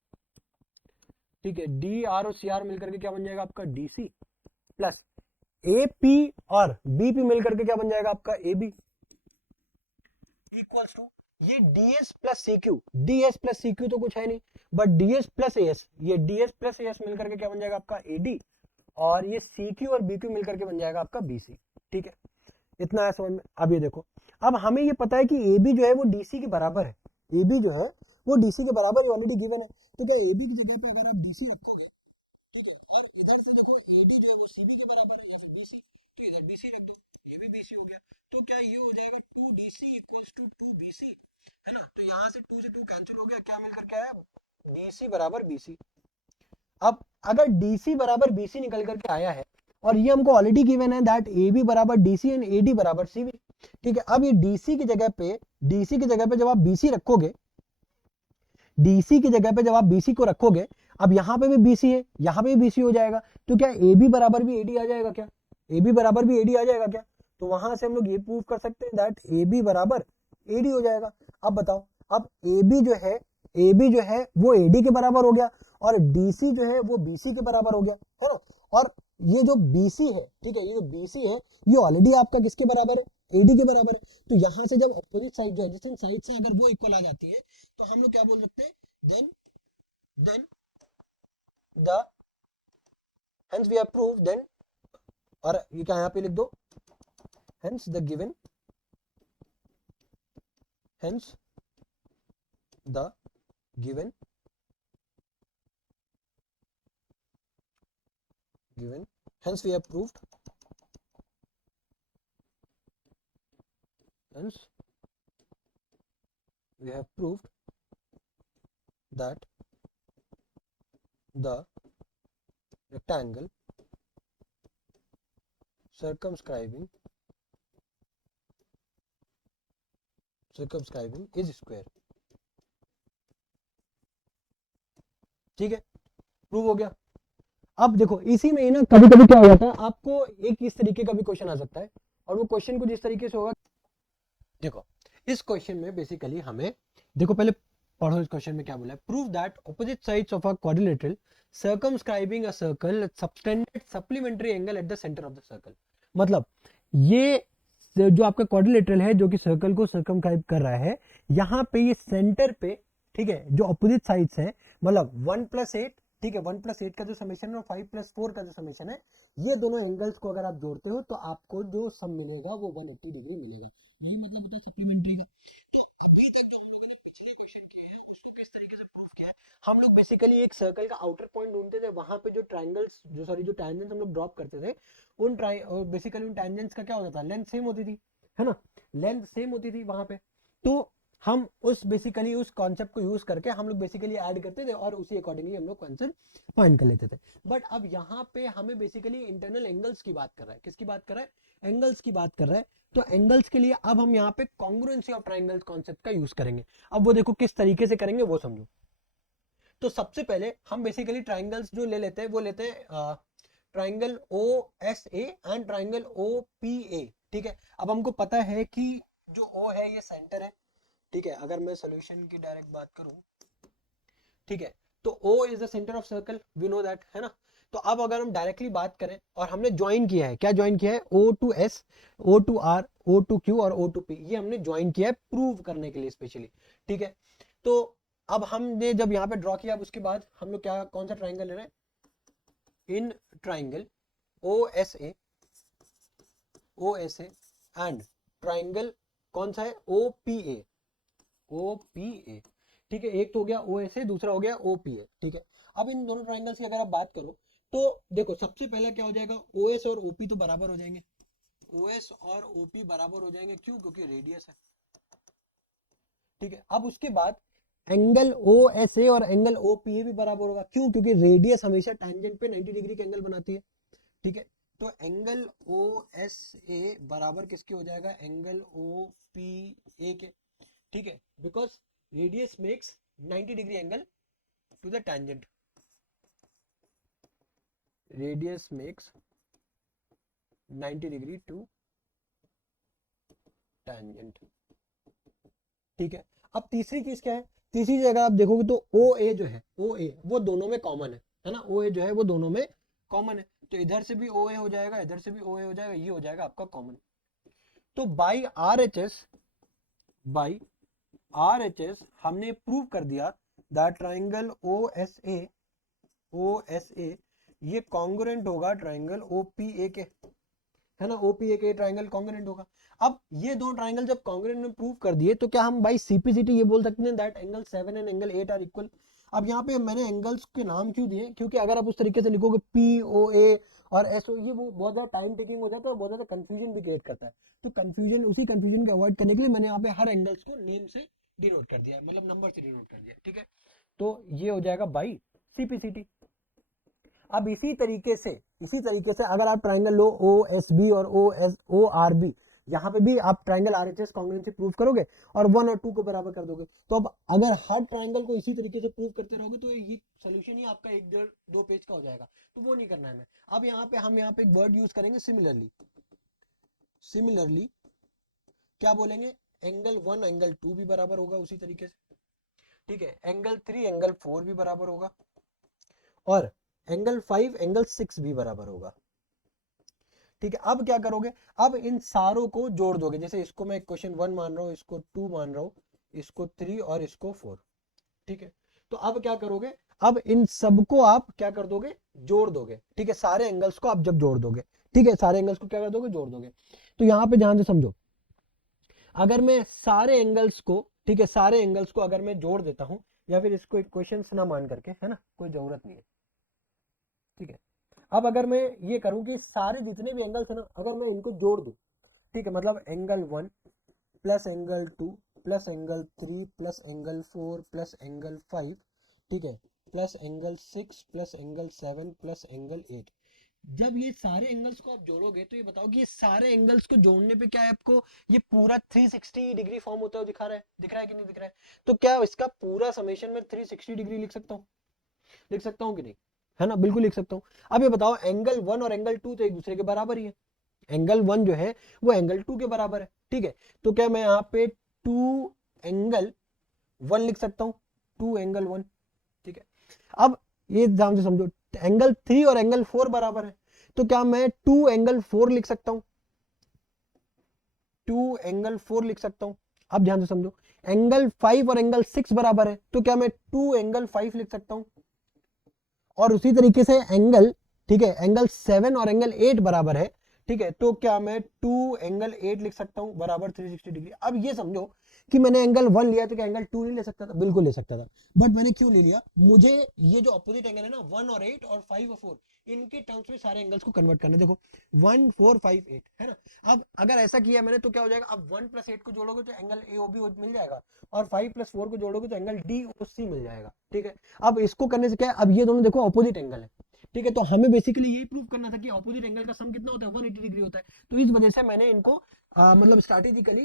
ठीक है, डी आर और सी आर मिलकर के क्या बन जाएगा आपका डीसी, प्लस ए पी और बी पी मिलकर के क्या बन जाएगा आपका ए बी, इक्वल्स टू ये DS plus C Q, DS plus C Q तो कुछ है नहीं, बट डीएस प्लस एस, ये डीएस प्लस एस मिलकर के क्या बन जाएगा आपका एडी, और ये सी क्यू और बी क्यू मिलकर के बन जाएगा आपका बीसी। ठीक है, इतना है समझ में। अब ये देखो, अब हमें ये पता है कि ए बी जो है वो डीसी के बराबर है, ए बी जो है वो डीसी के बराबर ऑलरेडी गिवन है, तो क्या ए बी की जगह पे अगर आप डीसी रखोगे, ठीक है, और इधर से देखो एडी जो है वो सीबी के बराबर है या फिर बीसी, तो इधर बीसी रख दो, ये भी बीसी हो गया, तो क्या ये हो जाएगा 2dc इक्वल्स टू 2bc, है ना, तो यहाँ से 2 से 2 कैंसिल हो गया, क्या मिलकर के आया, डीसी बराबर बीसी। अब अगर डीसी बराबर बीसी निकल करके आया है, और ये हमको ऑलरेडी गिवन है दैट ए बी बराबर डीसी एंड ए डी बराबर सी बी। ठीक है, अब ये डीसी की जगह पे, डीसी की जगह पे जब आप बीसी रखोगे, डीसी की जगह पे जब आप बीसी को रखोगे, अब यहां पे भी बीसी है, यहां पे भी बीसी हो जाएगा, तो क्या ए बी बराबर भी एडी आ जाएगा क्या, ए बी बराबर भी एडी आ जाएगा क्या, तो वहां से हम लोग ये प्रूव कर सकते हैं दैट ए बी बराबर एडी हो जाएगा। अब बताओ, अब ए बी जो है, ए बी जो है वो एडी के बराबर हो गया, और डीसी जो है वो बीसी के बराबर हो गया, है ना, और ये जो बीसी है, ठीक है, ये जो बीसी है ये ऑलरेडी आपका किसके बराबर है, एडी के बराबर है। तो यहां से जब अपोजिट साइड जो एडजेसेंट साइड से अगर वो इक्वल आ जाती है, तो हम लोग क्या बोल सकते हैं, then the hence we have proved then, और ये क्या यहाँ पे लिख दो, hence the given, hence the given hence we have proved hence we have proved that the rectangle circumscribing is square। ठीक है, प्रूव हो गया। अब देखो इसी में ना कभी कभी क्या हो जाता है, आपको एक इस तरीके का भी क्वेश्चन आ सकता है, और वो क्वेश्चन कुछ इस तरीके से होगा। देखो इस क्वेश्चन में बेसिकली हमें, देखो पहले पढ़ो इस क्वेश्चन में क्या बोला है, prove that opposite sides of a quadrilateral circumscribing a circle subtended supplementary angle at the centre of the circle. मतलब ये जो आपका क्वाड्रिलेटरल है जो कि सर्कल को सर्कमस्क्राइब कर रहा है, यहाँ पे ये सेंटर पे, ठीक है, जो अपोजिट साइड्स है, मतलब 1+8, ठीक है, 1+8 का जो समेशन है और 5+4 का जो समेशन है, ये दोनों एंगल्स को अगर आप जोड़ते हो तो आपको जो सम मिलेगा वो 180 डिग्री मिलेगा। ये मतलब होता है सप्लीमेंट्री का। तो अभी तक जो हम लोगों ने पिछले क्वेश्चन किए हैं उसको किस तरीके से प्रूव किया है, हम लोग बेसिकली एक सर्कल का आउटर पॉइंट ढूंढते थे, वहां पे जो ट्रायंगल्स जो टैंजेंट्स हम लोग ड्रॉप करते थे, उन बेसिकली उन टैंजेंट्स का क्या होता था, लेंथ सेम होती थी, है ना, लेंथ सेम होती थी वहां पे। तो हम उस बेसिकली उस कॉन्सेप्ट को यूज करके हम लोग बेसिकली ऐड करते थे और उसी अकॉर्डिंगली हम लोग आंसर फाइंड कर लेते थे। बट अब यहाँ पे हमें बेसिकली इंटरनल एंगल्स की बात कर रहा है, किसकी बात कर रहा है, एंगल्स की बात कर रहा है। तो एंगल्स के लिए अब हम यहाँ पे कॉन्ग्रुएंसी ऑफ ट्राइंगल्स कॉन्सेप्ट का यूज करेंगे। अब वो देखो किस तरीके से करेंगे वो समझो। तो सबसे पहले हम बेसिकली ट्राइंगल्स जो ले लेते हैं वो लेते हैं triangle O S A and triangle O P A. ठीक है, अब हमको पता है कि जो ओ है ये सेंटर है। ठीक है, अगर मैं सोल्यूशन की डायरेक्ट बात करूं, ठीक है, तो O is the centre of circle, we know that, है ना। तो अब अगर हम डायरेक्टली बात करें और हमने ज्वाइन किया है, क्या ज्वाइन किया है, O to S, O to R, O to Q और O टू P, ये हमने ज्वाइन किया है प्रूव करने के लिए स्पेशली। ठीक है, तो अब हमने जब यहाँ पे ड्रॉ किया, अब उसके बाद हम लोग क्या, कौन सा ट्राइंगल ले रहे हैं, in triangle OSA, OSA and triangle कौन सा है, OPA, OPA। ठीक है, एक तो हो गया OSA, दूसरा हो गया OPA। ठीक है, अब इन दोनों ट्राइंगल्स की अगर आप बात करो तो देखो सबसे पहला क्या हो जाएगा, OS और OP तो बराबर हो जाएंगे, OS और OP बराबर हो जाएंगे, क्यों, क्योंकि रेडियस है। ठीक है, अब उसके बाद एंगल OSA और एंगल OPA भी बराबर होगा, क्यों, क्योंकि रेडियस हमेशा टैंजेंट पे 90 डिग्री का एंगल बनाती है। ठीक है, तो एंगल OSA बराबर किसके हो जाएगा, एंगल OPA के। ठीक है, because radius makes 90 degree angle to the tangent, radius makes 90 degree to tangent। ठीक है, अब तीसरी चीज क्या है, तीसरी जगह आप देखोगे तो ओ ए जो है, ओ ए वो दोनों में कॉमन है ना, ओ ए जो है वो दोनों में कॉमन है, तो इधर से भी ओ ए हो जाएगा, इधर से भी ओ ए हो जाएगा, ये हो जाएगा आपका कॉमन। तो बाई आर एच एस हमने प्रूव कर दिया that triangle O S A ये कॉन्ग्रुएंट होगा ट्राइंगल ओ पी ए के, है ना, ओपीए के ट्राइंगल कॉन्ग्रुएंट होगा। अब ये दो ट्राइंगल जब कॉन्ग्रुएंट में प्रूव कर दिए तो क्या हम बाई सीपीसीटी ये बोल सकते हैं that angle 7 and angle 8 are equal. अब यहाँ पे मैंने एंगल्स के नाम क्यों दिए, क्योंकि अगर आप उस तरीके से लिखोगे पी ओ ए और एस ओ, ये वो बहुत ज्यादा टाइम टेकिंग हो जाता है और बहुत ज्यादा कंफ्यूजन भी क्रिएट करता है। तो कंफ्यूजन, उसी कंफ्यूजन को अवॉइड करने के लिए मैंने यहाँ पे हर एंगल्स को नेम से डिनोट कर दिया है, मतलब नंबर से डिनोट कर दिया। ठीक है, तो ये हो जाएगा बाई सीपीसीटी। अब इसी तरीके से अगर आप ट्राइंगल लो ओ एस बी और ओ आर बी, यहाँ पे भी आप triangle R H S congruency prove करोगे और 1 और 2 को बराबर कर दोगे। तो अब अगर हर ट्राइंगल को इसी तरीके से प्रूव करते रहोगे तो ये सोल्यूशन ही आपका 1-2 पेज का हो जाएगा, तो वो नहीं करना है हमें। अब हम यहाँ पे एक वर्ड यूज करेंगे सिमिलरली क्या बोलेंगे, एंगल 1 एंगल 2 भी बराबर होगा उसी तरीके से। ठीक है, एंगल 3 एंगल 4 भी बराबर होगा और एंगल 5 एंगल 6 भी बराबर होगा। ठीक है, अब क्या करोगे, अब इन सारों को जोड़ दोगे, जैसे इसको मैं क्वेश्चन 1 मान रहा हूं, इसको 2 मान रहा हूं, इसको 3 और इसको 4। ठीक है, तो अब क्या करोगे, अब इन सबको आप क्या कर दोगे, जोड़ दोगे। ठीक है, सारे एंगल्स को आप जब जोड़ दोगे, ठीक है, सारे एंगल्स को क्या कर दोगे, जोड़ दोगे। तो यहां पे ध्यान से समझो, अगर मैं सारे एंगल्स को, ठीक है, सारे एंगल्स को अगर मैं जोड़ देता हूं, या फिर इसको इक्वेशन ना मान करके, है ना, कोई जरूरत नहीं है। ठीक है, अब अगर मैं ये करूं कि सारे जितने भी एंगल्स है ना, अगर मैं इनको जोड़ दूं, ठीक है, मतलब angle 1 plus angle 2 plus angle 3 plus angle 4 plus angle 5, ठीक है, plus angle 6 plus angle 7 plus angle 8। जब ये सारे एंगल्स को आप जोड़ोगे तो ये बताओ कि ये सारे एंगल्स को जोड़ने पे क्या है आपको ये पूरा 360 डिग्री फॉर्म होता है, दिख रहा है कि नहीं दिख रहा है? तो क्या इसका पूरा समेशन में 360 डिग्री लिख सकता हूँ? लिख सकता हूँ कि नहीं? है ना, बिल्कुल लिख सकता हूँ। अब ये बताओ एंगल 1 और एंगल 2 तो एक दूसरे के बराबर ही है। एंगल 1 जो है वो एंगल 2 के बराबर है, ठीक है। तो क्या मैं यहाँ पे 2 एंगल 1 लिख सकता हूँ? 2 एंगल 1, ठीक है। अब ये ध्यान से समझो, एंगल 3 और एंगल 4 बराबर है, तो क्या मैं 2 एंगल 4 लिख सकता हूं? 2 एंगल 4 लिख सकता हूं। अब ध्यान से समझो, एंगल 5 और एंगल 6 बराबर है, तो क्या मैं 2 एंगल 5 लिख सकता हूं? और उसी तरीके से एंगल, ठीक है, एंगल 7 और एंगल 8 बराबर है, ठीक है, तो क्या मैं 2 एंगल 8 लिख सकता हूं बराबर 360 डिग्री? अब ये समझो कि मैंने एंगल 1 लिया तो क्या एंगल 2 नहीं ले सकता था? बिल्कुल ले सकता था, बट मैंने क्यों ले लिया? मुझे ये जो अपोजिट एंगल है ना 1 और 8 और 5 और 4 इनके टर्म्स में सारे एंगल्स को कन्वर्ट करना है। देखो 1 4 5 8 है ना। अब अगर ऐसा किया मैंने तो क्या हो जाएगा, अब 1 प्लस 8 को जोड़ोगे तो एंगल AOB मिल जाएगा, और 5 प्लस 4 को जोड़ोगे तो एंगल DOC मिल जाएगा, ठीक है। अब इसको करने से क्या है, अब ये दोनों देखो ऑपोजिट एंगल है, ठीक है, तो हमें बेसिकली यही प्रूव करना था कि ऑपोजिट एंगल का सम कितना होता है, 180 डिग्री होता है। तो इस वजह से मैंने इनको मतलब स्ट्रैटेजिकली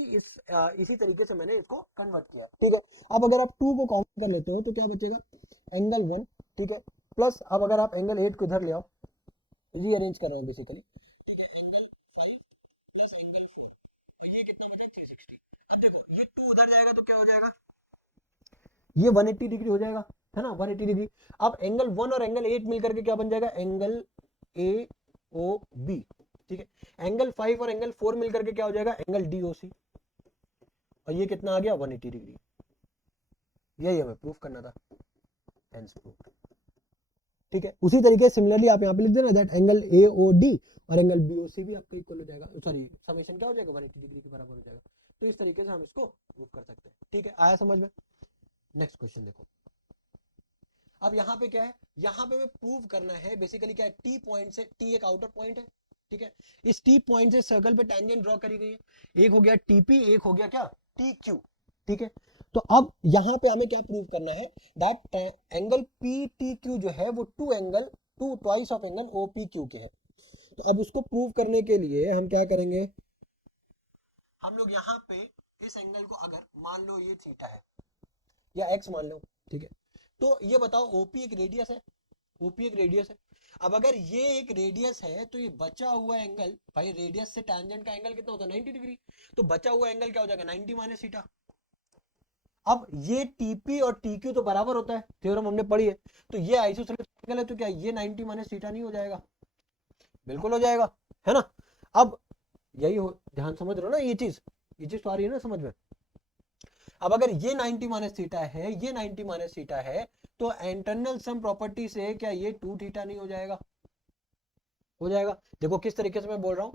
इसी तरीके से मैंने इसको कन्वर्ट किया, ठीक है। अब अगर आप 2 को काउंट कर लेते हो तो क्या बचेगा, एंगल 1, ठीक है, प्लस अब अगर आप एंगल 8 को इधर ले आओ, रीअरेंज कर रहे हैं बेसिकली, ठीक है, एंगल 5 प्लस एंगल 4, तो ये कितना बचा 360। अब देखो ये 2 उधर जाएगा तो क्या हो जाएगा, ये 180 डिग्री हो जाएगा, है ना, 180 डिग्री। अब एंगल 1 और एंगल 8 मिलकर के क्या बन जाएगा, एंगल AOB, ठीक है। एंगल 5 और एंगल 4 मिलकर के क्या हो जाएगा, एंगल DOC, और ये कितना आ गया 180 डिग्री। यही हमें प्रूफ करना था, हेंस प्रूफ, ठीक है। उसी तरीके सिमिलरली आप यहाँ पे लिख देना दैट एंगल AOD और एंगल BOC भी आपका इक्वल हो जाएगा, सॉरी समेशन क्या हो जाएगा 180 डिग्री के बराबर हो जाएगा। तो इस तरीके से हम इसको प्रूफ कर सकते हैं, ठीक है। आया समझ में? नेक्स्ट क्वेश्चन देखो। अब यहाँ पे क्या है, यहाँ पे हमें प्रूव करना है बेसिकली क्या है, टी पॉइंट से, टी एक आउटर पॉइंट है, ठीक है, इस टी पॉइंट से सर्कल पे टेंजेंट ड्रॉ करी गई है, एक हो गया TP, एक हो गया क्या TQ, ठीक है। तो अब यहाँ पे हमें क्या प्रूव करना है, दैट एंगल PTQ जो है वो to twice of angle OPQ के है। तो अब उसको प्रूव करने के लिए हम क्या करेंगे, हम लोग यहाँ पे इस एंगल को अगर मान लो ये थीटा है या x मान लो, ठीक है, तो ये बताओ OP एक रेडियस है, OP एक रेडियस है। अब अगर ये एक रेडियस है तो ये बचा हुआ एंगल, भाई रेडियस से टैंजेंट का एंगल कितना होता है 90 डिग्री, तो बचा हुआ एंगल क्या हो जाएगा 90 माइनस थीटा। अब ये TP और TQ तो बराबर होता है, थ्योरम हमने पढ़ी है, तो ये आइसोसेलेस एंगल है, तो क्या ये 90 माइनस थीटा नहीं हो जाएगा? बिल्कुल हो जाएगा, है ना। अब यही हो, ध्यान समझ रहे हो ना, ये चीज तो आ रही है ना समझ में। अब अगर ये 90 माइनस थीटा है, ये 90 माइनस थीटा है, तो इंटरनल सम प्रॉपर्टी से क्या ये 2 थीटा नहीं हो जाएगा? हो जाएगा। देखो किस तरीके से मैं बोल रहा हूँ,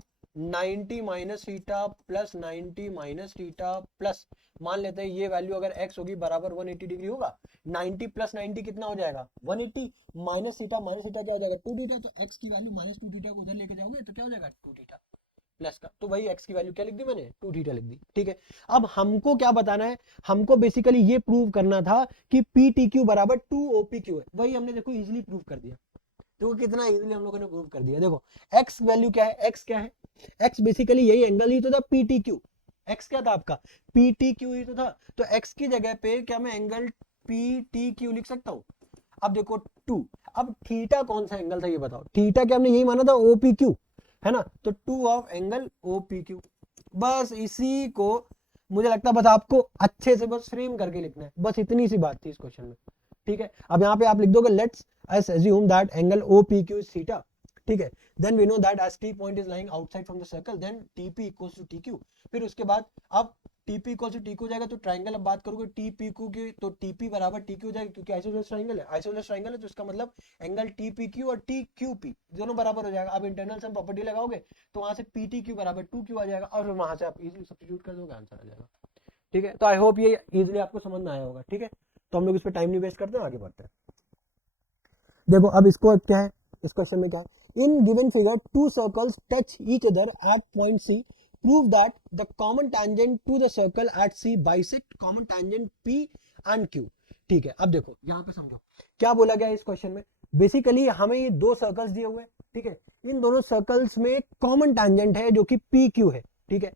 90 minus theta plus 90 minus theta plus, मान लेते हैं ये वैल्यू अगर x होगी बराबर 180 डिग्री होगा, 90 प्लस 90 कितना हो जाएगा 180, माइनस थीटा क्या हो जाएगा 2 थीटा, तो x की वैल्यू माइनस 2 थीटा को उधर लेके जाओगे तो क्या हो जाएगा 2 थीटा प्लस का, तो भाई x की वैल्यू क्या लिख दी मैंने 2 थीटा लिख दी, ठीक है। अब हमको क्या बताना है, हमको बेसिकली ये प्रूव करना था कि PTQ बराबर 2OPQ है, वही हमने देखो इजीली प्रूव कर दिया। देखो कितना इजीली हम लोगों ने प्रूव कर दिया। देखो x वैल्यू क्या है, x क्या है, x बेसिकली यही एंगल ही तो था PTQ, x क्या था आपका PTQ ही तो था, तो x की जगह पे क्या मैं एंगल PTQ लिख सकता हूँ। अब देखो 2, अब थीटा कौन सा एंगल था ये बताओ, थीटा क्या हमने यही माना था OPQ, है ना, तो 2 ऑफ एंगल OPQ, बस इसी को मुझे लगता है बस आपको अच्छे से बस फ्रेम करके लिखना है, बस इतनी सी बात थी इस क्वेश्चन में, ठीक है। अब यहाँ पे आप लिख दोगे let's us assume that angle OPQ is theta, ठीक है, then we know that as T point is lying outside from the circle then TP equals to TQ, फिर उसके बाद अब TP equals to TQ हो जाएगा, तो ट्राइंगल अब बात करोगे TPQ की तो TP बराबर TQ हो जाएगा, क्योंकि आइसोसेलेस ट्राइंगल है, आइसोसेलेस ट्राइंगल है, तो इसका मतलब एंगल TPQ और TQP दोनों बराबर हो जाएगा। अब इंटरनल सम प्रॉपर्टी लगाओगे तो वहां से PTQ बराबर 2Q आ जाएगा, और वहां से आप इजीली सब्स्टिट्यूट कर दोगे, आंसर आ जाएगा, ठीक है। तो आई होप ये इजीली आपको समझ में आया होगा, ठीक है। तो हम लोग इस पर टाइम नहीं वेस्ट करते हैं, आगे बढ़ते हैं। देखो अब इसको क्या है, इस क्वेश्चन में क्या है, in given figure two circles touch each other at point C prove that the common tangent to the circle at C bisect common tangent P and Q. ठीक है, अब देखो यहाँ पे समझो क्या बोला गया इस क्वेश्चन में। बेसिकली हमें ये दो सर्कल्स दिए हुए हैं, ठीक है, इन दोनों सर्कल्स में कॉमन टेंजेंट है जो कि पी क्यू है, ठीक है।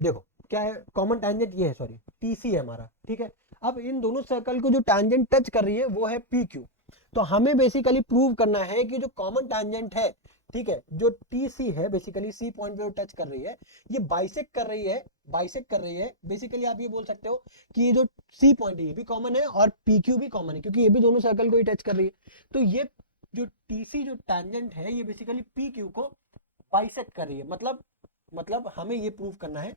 देखो क्या है कॉमन टेंजेंट, ये है सॉरी टीसी है हमारा, ठीक है। अब इन दोनों सर्कल को जो टेंजेंट टच कर रही है वो है पी क्यू। तो हमें बेसिकली प्रूव करना है कि जो कॉमन टेंजेंट है, ठीक है, जो टीसी है बेसिकली सी पॉइंट पे टच कर रही है, ये बाइसेक्ट कर रही है, बाइसेक्ट कर रही है। बेसिकली आप ये बोल सकते हो कि ये जो सी पॉइंट है ये भी कॉमन है और पी क्यू भी कॉमन है, क्योंकि ये भी दोनों सर्कल को ही टच कर रही है। तो ये जो टीसी जो टेंजेंट है ये बेसिकली पी क्यू को बाइसेक्ट कर रही है। मतलब हमें ये प्रूव करना है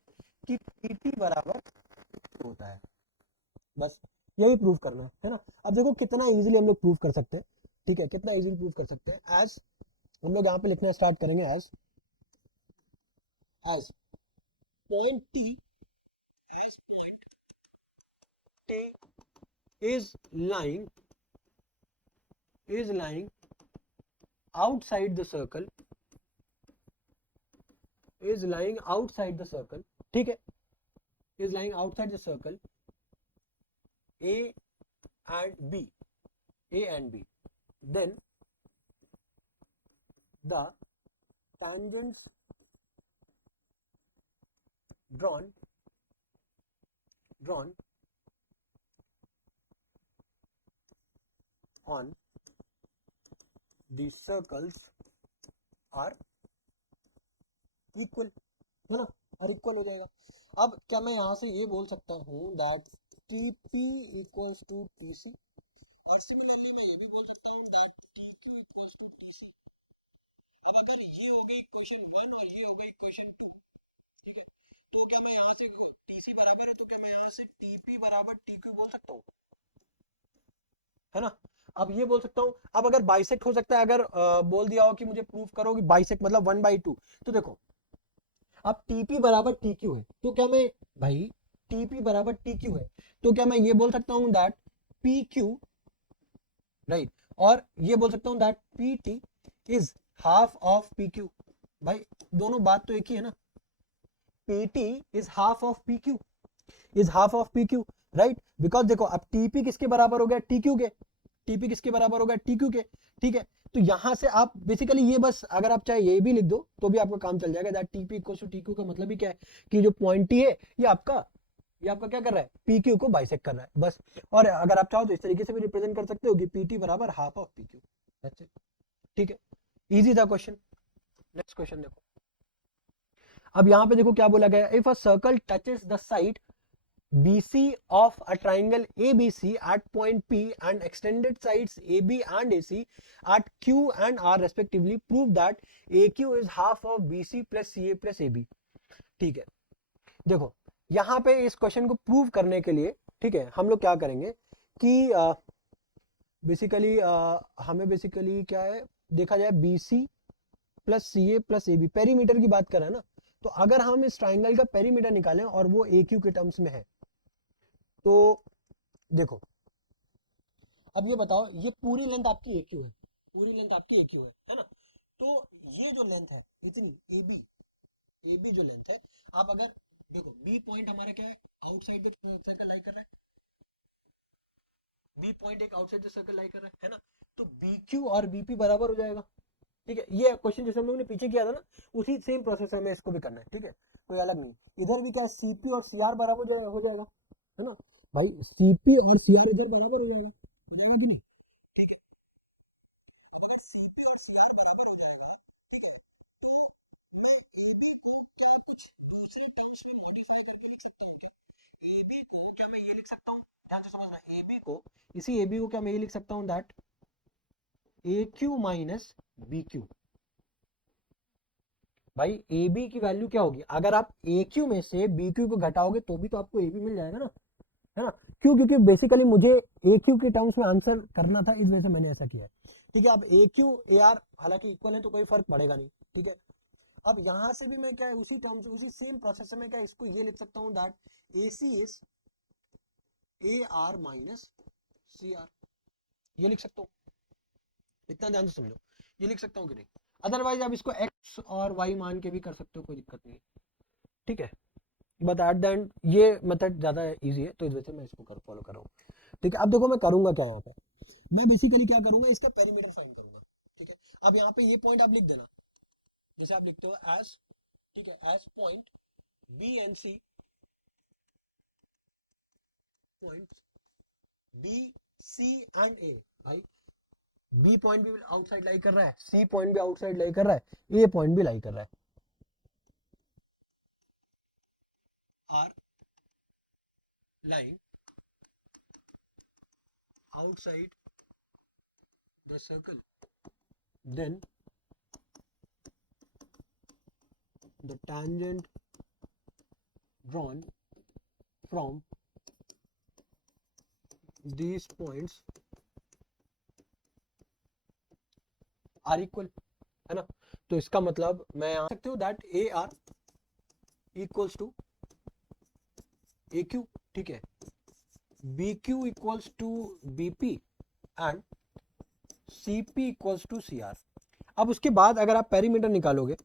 कि पीटी बराबर होता है, बस यही प्रूव करना है ना। अब देखो कितना इजीली हम लोग प्रूव कर सकते हैं, ठीक है, कितना इजीली प्रूव कर सकते हैं। एज हम लोग यहाँ पे लिखना स्टार्ट करेंगे, as point T, as point T is lying outside the circle, is lying outside the circle, ठीक है, is lying outside the circle A and B, A and B, then the tangents drawn on the circles are equal, है ना, और इक्वल हो जाएगा। अब क्या मैं यहाँ से ये बोल सकता हूँ that T P equals to T C, और सिमिलरली मैं ये भी बोल सकता हूँ that T Q equals to T C. अब अगर ये हो गई इक्वेशन 1 और ये हो गई इक्वेशन 2, ठीक है, तो क्या मैं यहाँ से टीसी बराबर है, तो क्या मैं यहाँ से टीपी बराबर टी क्यू बोल सकता हूँ, है ना। अब ये बोल सकता हूँ। अब अगर बाइसेक्ट हो सकता है, अगर बोल दिया हो कि मुझे प्रूव करो कि बाइसेक्ट मतलब 1/2, तो देखो अब टीपी बराबर टी क्यू है, तो क्या मैं भाई टीपी बराबर टी क्यू है, तो क्या मैं ये बोल सकता हूँ दैट पी क्यू, राइट, और ये बोल सकता हूँ that P T is half of P Q. भाई दोनों बात तो एक ही है ना, P T is half of P Q, is half of P Q, right. Because देखो अब टीपी किसके बराबर हो गया, टी क्यू के, टीपी किसके बराबर हो गया, टी क्यू के, ठीक है। तो यहां से आप बेसिकली ये बस अगर आप चाहे ये भी लिख दो तो भी आपका काम चल जाएगा, that TP equals to T Q का मतलब ही क्या है कि जो पॉइंट टी है ये आपका क्या कर रहा है, पी क्यू को बाइसेक्ट कर रहा है, बस। और अगर आप चाहो तो इस तरीके से भी रिप्रेजेंट कर सकते हो कि पी टी बराबर half of P Q, that's it, ठीक है, इजी था क्वेश्चन। नेक्स्ट क्वेश्चन देखो। अब यहाँ पे देखो क्या बोला गया, if a circle touches the side BC of a triangle ABC at point P and extended sides AB and AC at Q and R respectively, prove that AQ is half of BC plus CA plus AB। ठीक है, देखो यहाँ पे इस क्वेश्चन को प्रूव करने के लिए, ठीक है, हम लोग क्या करेंगे कि बेसिकली हमें बेसिकली क्या है देखा जाए, BC plus CA plus AB perimeter की बात कर रहे हैं ना। तो अगर हम इस ट्राइंगल का पेरीमीटर निकालें और वो AQ के टर्म्स में है, तो देखो अब ये बताओ, ये पूरी लेंथ आपकी एक क्यू है, पूरी लेंथ आपकी एक क्यू है ना। तो ये जो लेंथ है इतनी AB जो लेंथ है, आप अगर देखो बी पॉइंट हमारा क्या है, आउटसाइड द सर्कल लाई कर रहा है, बी पॉइंट एक आउटसाइड द सर्कल लाई कर रहा है ना। तो बी क्यू और बीपी बराबर हो जाएगा, ठीक है। ये क्वेश्चन जैसे हम लोगों ने पीछे किया था ना, उसी सेम प्रोसेस में इसको भी करना है, ठीक है, कोई अलग नहीं। इधर भी क्या है, सीपी और सीआर बराबर हो जाएगा, है ना भाई, सीपी और सीआर इधर बराबर हो जाएगा, बराबर कि नहीं, ठीक है। अगर सीपी और सीआर बराबर हो जाएगा, ठीक है, तो मैं एबी को क्या कुछ दूसरे टर्म्स में मॉडिफाई करके लिख सकता हूँ क्या, एबी को क्या मैं ये लिख सकता हूँ, ध्यान से समझना, एबी को, इसी एबी को क्या मैं ये लिख सकता हूँ that A Q minus B Q. भाई ए बी की वैल्यू क्या होगी, अगर आप ए क्यू में से बी क्यू को घटाओगे तो भी तो आपको ए बी मिल जाएगा ना, है ना। क्यों, क्योंकि बेसिकली मुझे ए क्यू के टर्म्स में आंसर करना था, इस वजह से मैंने ऐसा किया है, ठीक है। अब ए क्यू ए आर हालांकि इक्वल है तो कोई फर्क पड़ेगा नहीं, ठीक है। अब यहां से भी मैं क्या है उसी टर्म्स उसी सेम प्रोसेस में क्या इसको ये लिख सकता हूँ that A C is A R minus C R, ये लिख सकता हूँ, इतना ध्यान से समझो, ये लिख सकता हूँ कि नहीं। अदरवाइज आप इसको एक्स और वाई मान के भी कर सकते हो, कोई दिक्कत नहीं, ठीक है, बट एट द एंड ये मेथड ज्यादा इजी है, तो इस वजह से मैं इसको फॉलो कर रहा हूँ। ठीक है, अब देखो मैं करूंगा क्या यहाँ पे, मैं बेसिकली क्या करूंगा, इसका पेरीमीटर फाइंड करूंगा। ठीक है, अब यहाँ पे ये पॉइंट आप लिख देना, जैसे आप लिखते हो एज, ठीक है, edge point B and C, point B C and A. भाई बी पॉइंट भी आउटसाइड लाई कर रहा है, सी पॉइंट भी आउटसाइड लाई कर रहा है, ए पॉइंट भी लाई कर रहा है, R line outside the circle, then the tangent drawn from these points are equal, है ना। तो इसका मतलब मैं यहाँ सकते हूँ that A R equals to A Q, ठीक है, B Q equals to B P and C P equals to C R. अब उसके बाद अगर आप पेरीमीटर निकालोगे,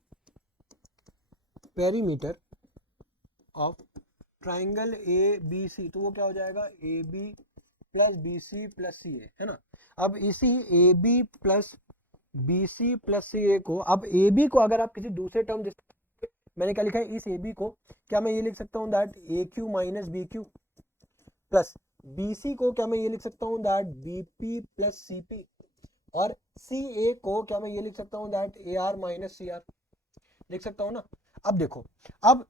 perimeter of triangle A B C, तो वो क्या हो जाएगा, A B plus B C plus C A, है ना। अब इसी A B plus B C plus C A को, अब ए बी को अगर आप किसी दूसरे टर्म, मैंने क्या लिखा है, इस ए बी को क्या मैं ये लिख सकता हूँ that A Q minus B Q, plus B C को क्या मैं ये लिख सकता हूँ that B P plus C P, और सी ए को क्या मैं ये लिख सकता हूँ that A R minus C R, लिख सकता हूँ ना। अब देखो, अब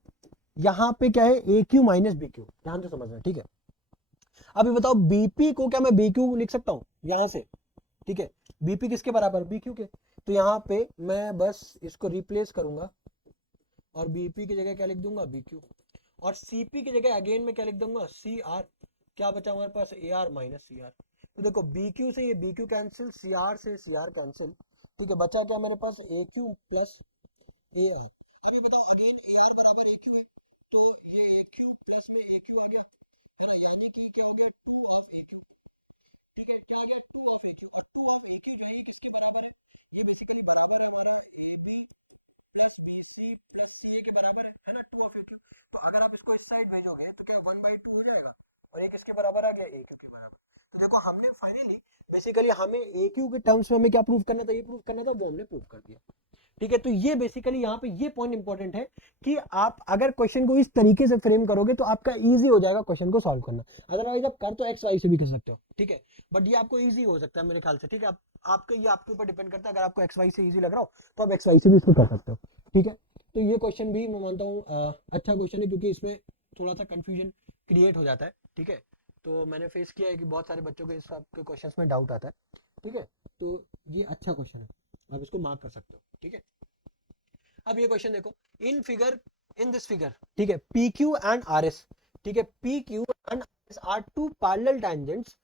यहाँ पे क्या है, ए क्यू माइनस बी क्यू, ध्यान से समझना, ठीक है। अब ये बताओ बीपी को क्या मैं बी क्यू लिख सकता हूँ यहां से, ठीक है, बीपी किसके बराबर, बी क्यू के, तो यहाँ पे मैं बस इसको रिप्लेस करूंगा और बीपी की जगह क्या लिख दूंगा, बी क्यू, और सीपी की जगह अगेन मैं क्या लिख दूंगा, सी आर, क्या बचा हमारे पास, A R minus C R. तो देखो बी क्यू से ये B Q cancel, C R से सी आर कैंसिल, ठीक है, बचा क्या मेरे पास, A Q plus A R. अब ये बताओ अगेन ए आर बराबर ए क्यू है, तो ये ए क्यू प्लस में ए क्यू आ गया, है ना, यानी कि क्या आ गया, टू ऑफ ए क्यू, ठीक है, क्या आ गया, टू ऑफ ए क्यू, और टू ऑफ ए क्यू जो है किसके बराबर है, ये बेसिकली बराबर है हमारा A B plus B C plus C A के बराबर है ना, टू ऑफ ए क्यू। तो अगर आप इसको इस साइड भेजोगे तो क्या वन बाई टू हो जाएगा, और ये किसके बराबर आ गया, ए क्यू के बराबर। तो देखो हमने फाइनली बेसिकली हमें ए क्यू के टर्म्स में हमें क्या प्रूव करना था, ये प्रूव करना था, वो हमने प्रूव कर दिया। ठीक है, तो ये बेसिकली यहाँ पे ये पॉइंट इंपॉर्टेंट है कि आप अगर क्वेश्चन को इस तरीके से फ्रेम करोगे तो आपका इजी हो जाएगा क्वेश्चन को सॉल्व करना। अदरवाइज आप कर तो एक्स वाई से भी कर सकते हो, ठीक है, बट ये आपको इजी हो सकता है मेरे ख्याल से, ठीक है। आपका ये आपके ऊपर डिपेंड करता है, अगर आपको एक्स वाई से इजी लग रहा हो तो आप एक्स वाई से भी इसको कर सकते हो, ठीक है। तो ये क्वेश्चन भी मैं मानता हूँ अच्छा क्वेश्चन है, क्योंकि इसमें थोड़ा सा कंफ्यूजन क्रिएट हो जाता है, ठीक है। तो मैंने फेस किया है कि बहुत सारे बच्चों के इस आपके क्वेश्चन में डाउट आता है, ठीक है। तो ये अच्छा क्वेश्चन है, आप इसको मार्क कर सकते हो, ठीक है। अब ये क्वेश्चन देखो, in figure, in this figure, ठीक है, P Q and R S, ठीक है, P Q and R S are two parallel tangents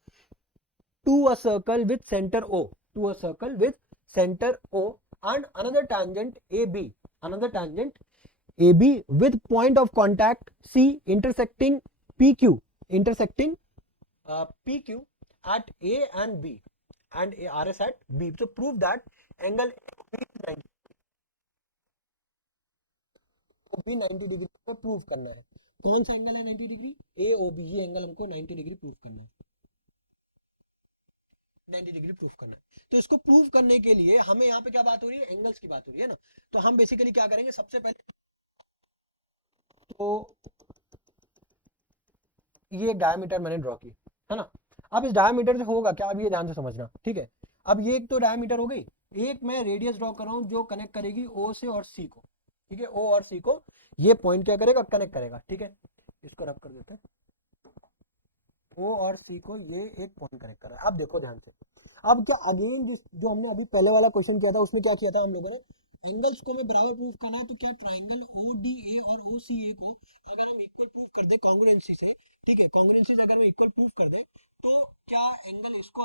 to a circle with center O, to a circle with center O and another tangent AB, another tangent AB with point of contact C intersecting PQ, intersecting PQ at A and B and RS at B. So prove that angle B 90 degree पर प्रूव करना है। कौन सा एंगल है 90 डिग्री, ए ओ बी, ये एंगल हमको 90 डिग्री प्रूव करना है, 90 डिग्री प्रूफ करना है। तो इसको प्रूफ करने के लिए हमें यहाँ पे क्या बात हो रही है, एंगल्स की बात हो रही है ना। तो हम बेसिकली क्या करेंगे, सबसे पहले तो ये एक डायमीटर मैंने ड्रॉ की, है ना। अब इस डायमीटर से होगा क्या, अब ये ध्यान से समझना, ठीक है। अब ये एक तो डायमीटर हो गई, एक मैं रेडियस ड्रॉ कर रहा हूँ जो कनेक्ट करेगी ओ से और सी को, ठीक है, ओ और सी को ये पॉइंट क्या करेगा, कनेक्ट करेगा, ठीक है। इसको रब कर देते हैं, ओ और सी को ये एक पॉइंट कनेक्ट कर रहा है। अब देखो ध्यान से, अब क्या अगेन जिस जो हमने अभी पहले वाला क्वेश्चन किया था उसमें क्या किया था हम लोगों ने, एंगल्स को हमें बराबर प्रूफ करना है, तो क्या ट्राइंगल ओ डी ए और ओ सी ए को अगर हम इक्वल प्रूफ कर दे कॉन्ग्रुएंसी से, ठीक है, कॉन्ग्रुएंसी से अगर हम इक्वल प्रूफ कर दे, तो क्या एंगल इसको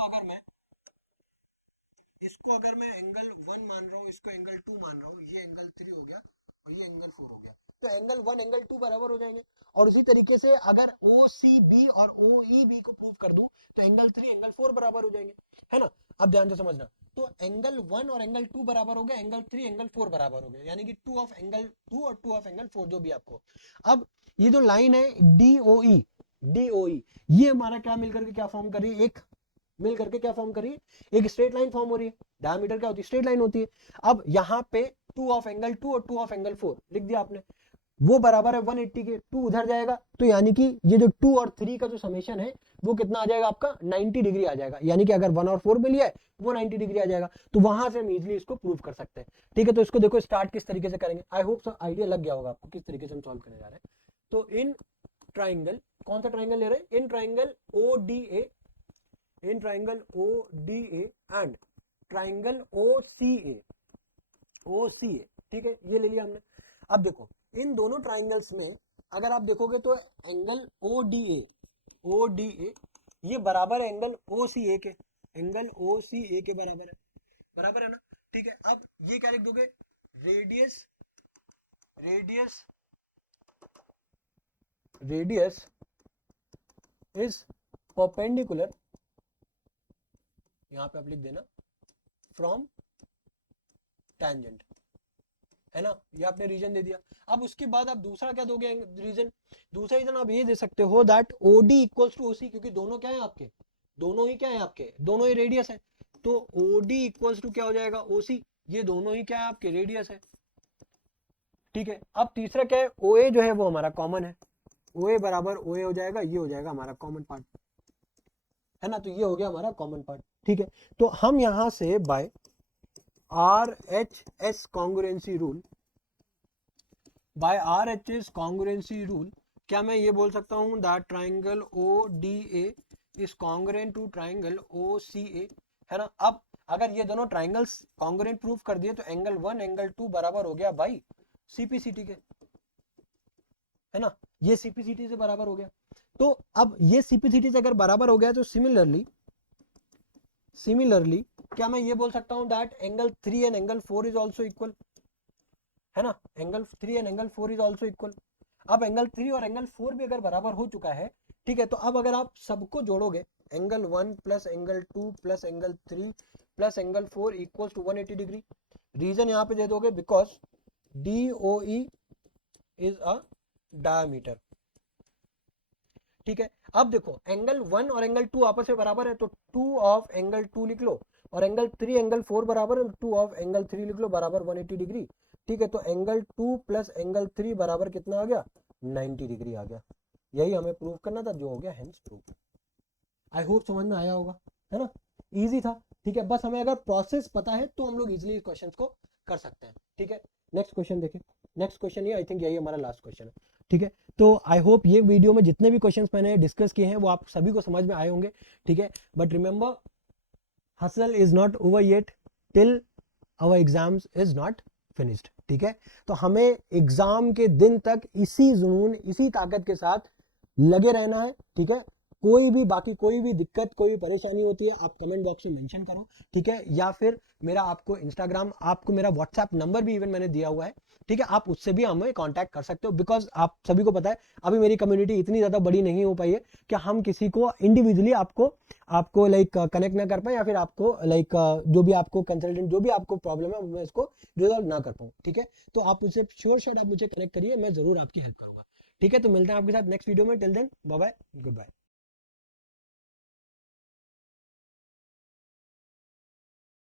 अगर मैं एंगल 1 मान रहा हूँ, इसको एंगल 2 मान रहा हूँ, ये एंगल 3 हो गया और ये एंगल 4 हो गया, तो एंगल 1 एंगल 2 बराबर हो जाएंगे। और इसी तरीके से अगर ओ सी बी और ओ ई बी को प्रूव कर दूं तो एंगल 3 एंगल 4 बराबर हो जाएंगे, है ना। अब ध्यान से समझना, तो एंगल 1 और एंगल 2 बराबर हो गया, एंगल 3 एंगल 4 बराबर हो गया, यानी कि 2 ऑफ एंगल 2 और 2 ऑफ एंगल 4 जो भी आपको। अब ये जो लाइन है डीओई, डीओई ये हमारा क्या मिलकर के क्या फॉर्म कर रही है, एक मिल करके क्या फॉर्म कर रही है, एक स्ट्रेट लाइन फॉर्म हो रही है। डायमीटर क्या होती है, स्ट्रेट लाइन होती है। अब यहाँ पे 2 ऑफ एंगल 2 और 2 ऑफ एंगल 4 लिख दिया आपने, वो बराबर है 180 के, 2 उधर जाएगा तो यानी कि ये जो 2 और 3 का जो समेशन है वो कितना आ जाएगा आपका 90 डिग्री आ जाएगा, यानी कि अगर 1 और 4 में लिया है वो 90 डिग्री आ जाएगा। तो वहां से हम इजिली इसको प्रूव कर सकते हैं। ठीक है, तो इसको देखो स्टार्ट किस तरीके से करेंगे, आई होप आइडिया लग गया होगा आपको किस तरीके से हम सॉल्व करने जा रहे हैं। तो इन ट्राइंगल, कौन सा ट्राइंगल ले रहे हैं, in triangle ODA, in triangle ODA and triangle OCA, OCA, ठीक है ये ले लिया हमने। अब देखो इन दोनों ट्राइंगल्स में अगर आप देखोगे तो एंगल ओडीए, ओडीए ये बराबर है एंगल ओसीए के, एंगल ओसीए के बराबर है ना। ठीक है, अब ये क्या लिख दोगे, radius, radius, radius is perpendicular, यहां पे आप लिख देना फ्रॉम टेंजेंट, है ना, ये आपने रीजन दे दिया। अब उसके बाद आप दूसरा क्या दोगे रीजन, दूसरा रीजन आप ये दे सकते हो that OD equals to OC, क्योंकि दोनों क्या है आपके, दोनों ही क्या है आपके, दोनों ही रेडियस है, तो ओडी इक्वल्स टू क्या हो जाएगा ओसी, ये दोनों ही क्या है आपके रेडियस है। ठीक है, अब तीसरा क्या है, ओए जो है वो हमारा कॉमन है, ओए बराबर ओए हो जाएगा, ये हो जाएगा हमारा कॉमन पार्ट, है ना, तो ये हो गया हमारा कॉमन पार्ट। ठीक है, तो हम यहां से by RHS congruency rule, by RHS congruency rule क्या मैं ये बोल सकता हूं that triangle ODA is congruent to triangle OCA, है ना। अब अगर ये दोनों ट्राइंगल्स कॉन्ग्रुएंट प्रूफ कर दिए तो एंगल 1 एंगल 2 बराबर हो गया भाई CPCT के, है ना, ये CPCT से बराबर हो गया। तो अब ये CPCT से अगर बराबर हो गया तो सिमिलरली, सिमिलरली क्या मैं ये बोल सकता हूं that angle 3 and angle 4 is also equal, है ना, angle 3 and angle 4 is also equal. अब एंगल 3 और एंगल 4 भी अगर बराबर हो चुका है, ठीक है, तो अब अगर आप सबको जोड़ोगे angle 1 plus angle 2 plus angle 3 plus angle 4 equals to 180 degree, reason यहां पे दे दोगे because DOE is a diameter. ठीक है, अब देखो एंगल 1 और एंगल 2 आपस में बराबर है तो 2 ऑफ एंगल 2 लिख लो, और एंगल 3 एंगल 4 बराबर है, 2 ऑफ एंगल 3 लिख लो बराबर 180 डिग्री। ठीक है, तो एंगल 2 प्लस एंगल 3 बराबर कितना आ गया 90 डिग्री आ गया, यही हमें प्रूव करना था, जो हो गया हेंस प्रूफ। आई होप समझ में आया होगा, है ना, इजी था। ठीक है, बस हमें अगर प्रोसेस पता है तो हम लोग इजिली क्वेश्चंस को कर सकते हैं। ठीक है, नेक्स्ट क्वेश्चन देखिए, नेक्स्ट क्वेश्चन ये आई थिंक यही हमारा लास्ट क्वेश्चन है। ठीक है, तो आई होप ये वीडियो में जितने भी क्वेश्चंस मैंने डिस्कस किए हैं वो आप सभी को समझ में आए होंगे। ठीक है, but remember hustle is not over yet till our exams is not finished. ठीक है, तो हमें एग्जाम के दिन तक इसी जुनून इसी ताकत के साथ लगे रहना है। ठीक है, कोई भी बाकी कोई भी दिक्कत कोई भी परेशानी होती है आप कमेंट बॉक्स में मेंशन करो। ठीक है, या फिर मेरा आपको इंस्टाग्राम, आपको मेरा व्हाट्सएप नंबर भी इवन मैंने दिया हुआ है। ठीक है, आप उससे भी हमें कांटेक्ट कर सकते हो, बिकॉज आप सभी को पता है अभी मेरी कम्युनिटी इतनी ज्यादा बड़ी नहीं हो पाई है कि हम किसी को इंडिविजुअली आपको लाइक कनेक्ट ना कर पाए, या फिर आपको लाइक जो भी आपको कंसल्टेंट जो भी आपको प्रॉब्लम है मैं इसको रिजॉल्व ना कर पाऊँ। ठीक है, तो आप मुझसे श्योर आप मुझे कनेक्ट करिए, मैं जरूर आपकी हेल्प करूंगा। ठीक है, तो मिलते हैं आपके साथ नेक्स्ट वीडियो में, till then bye bye, good bye.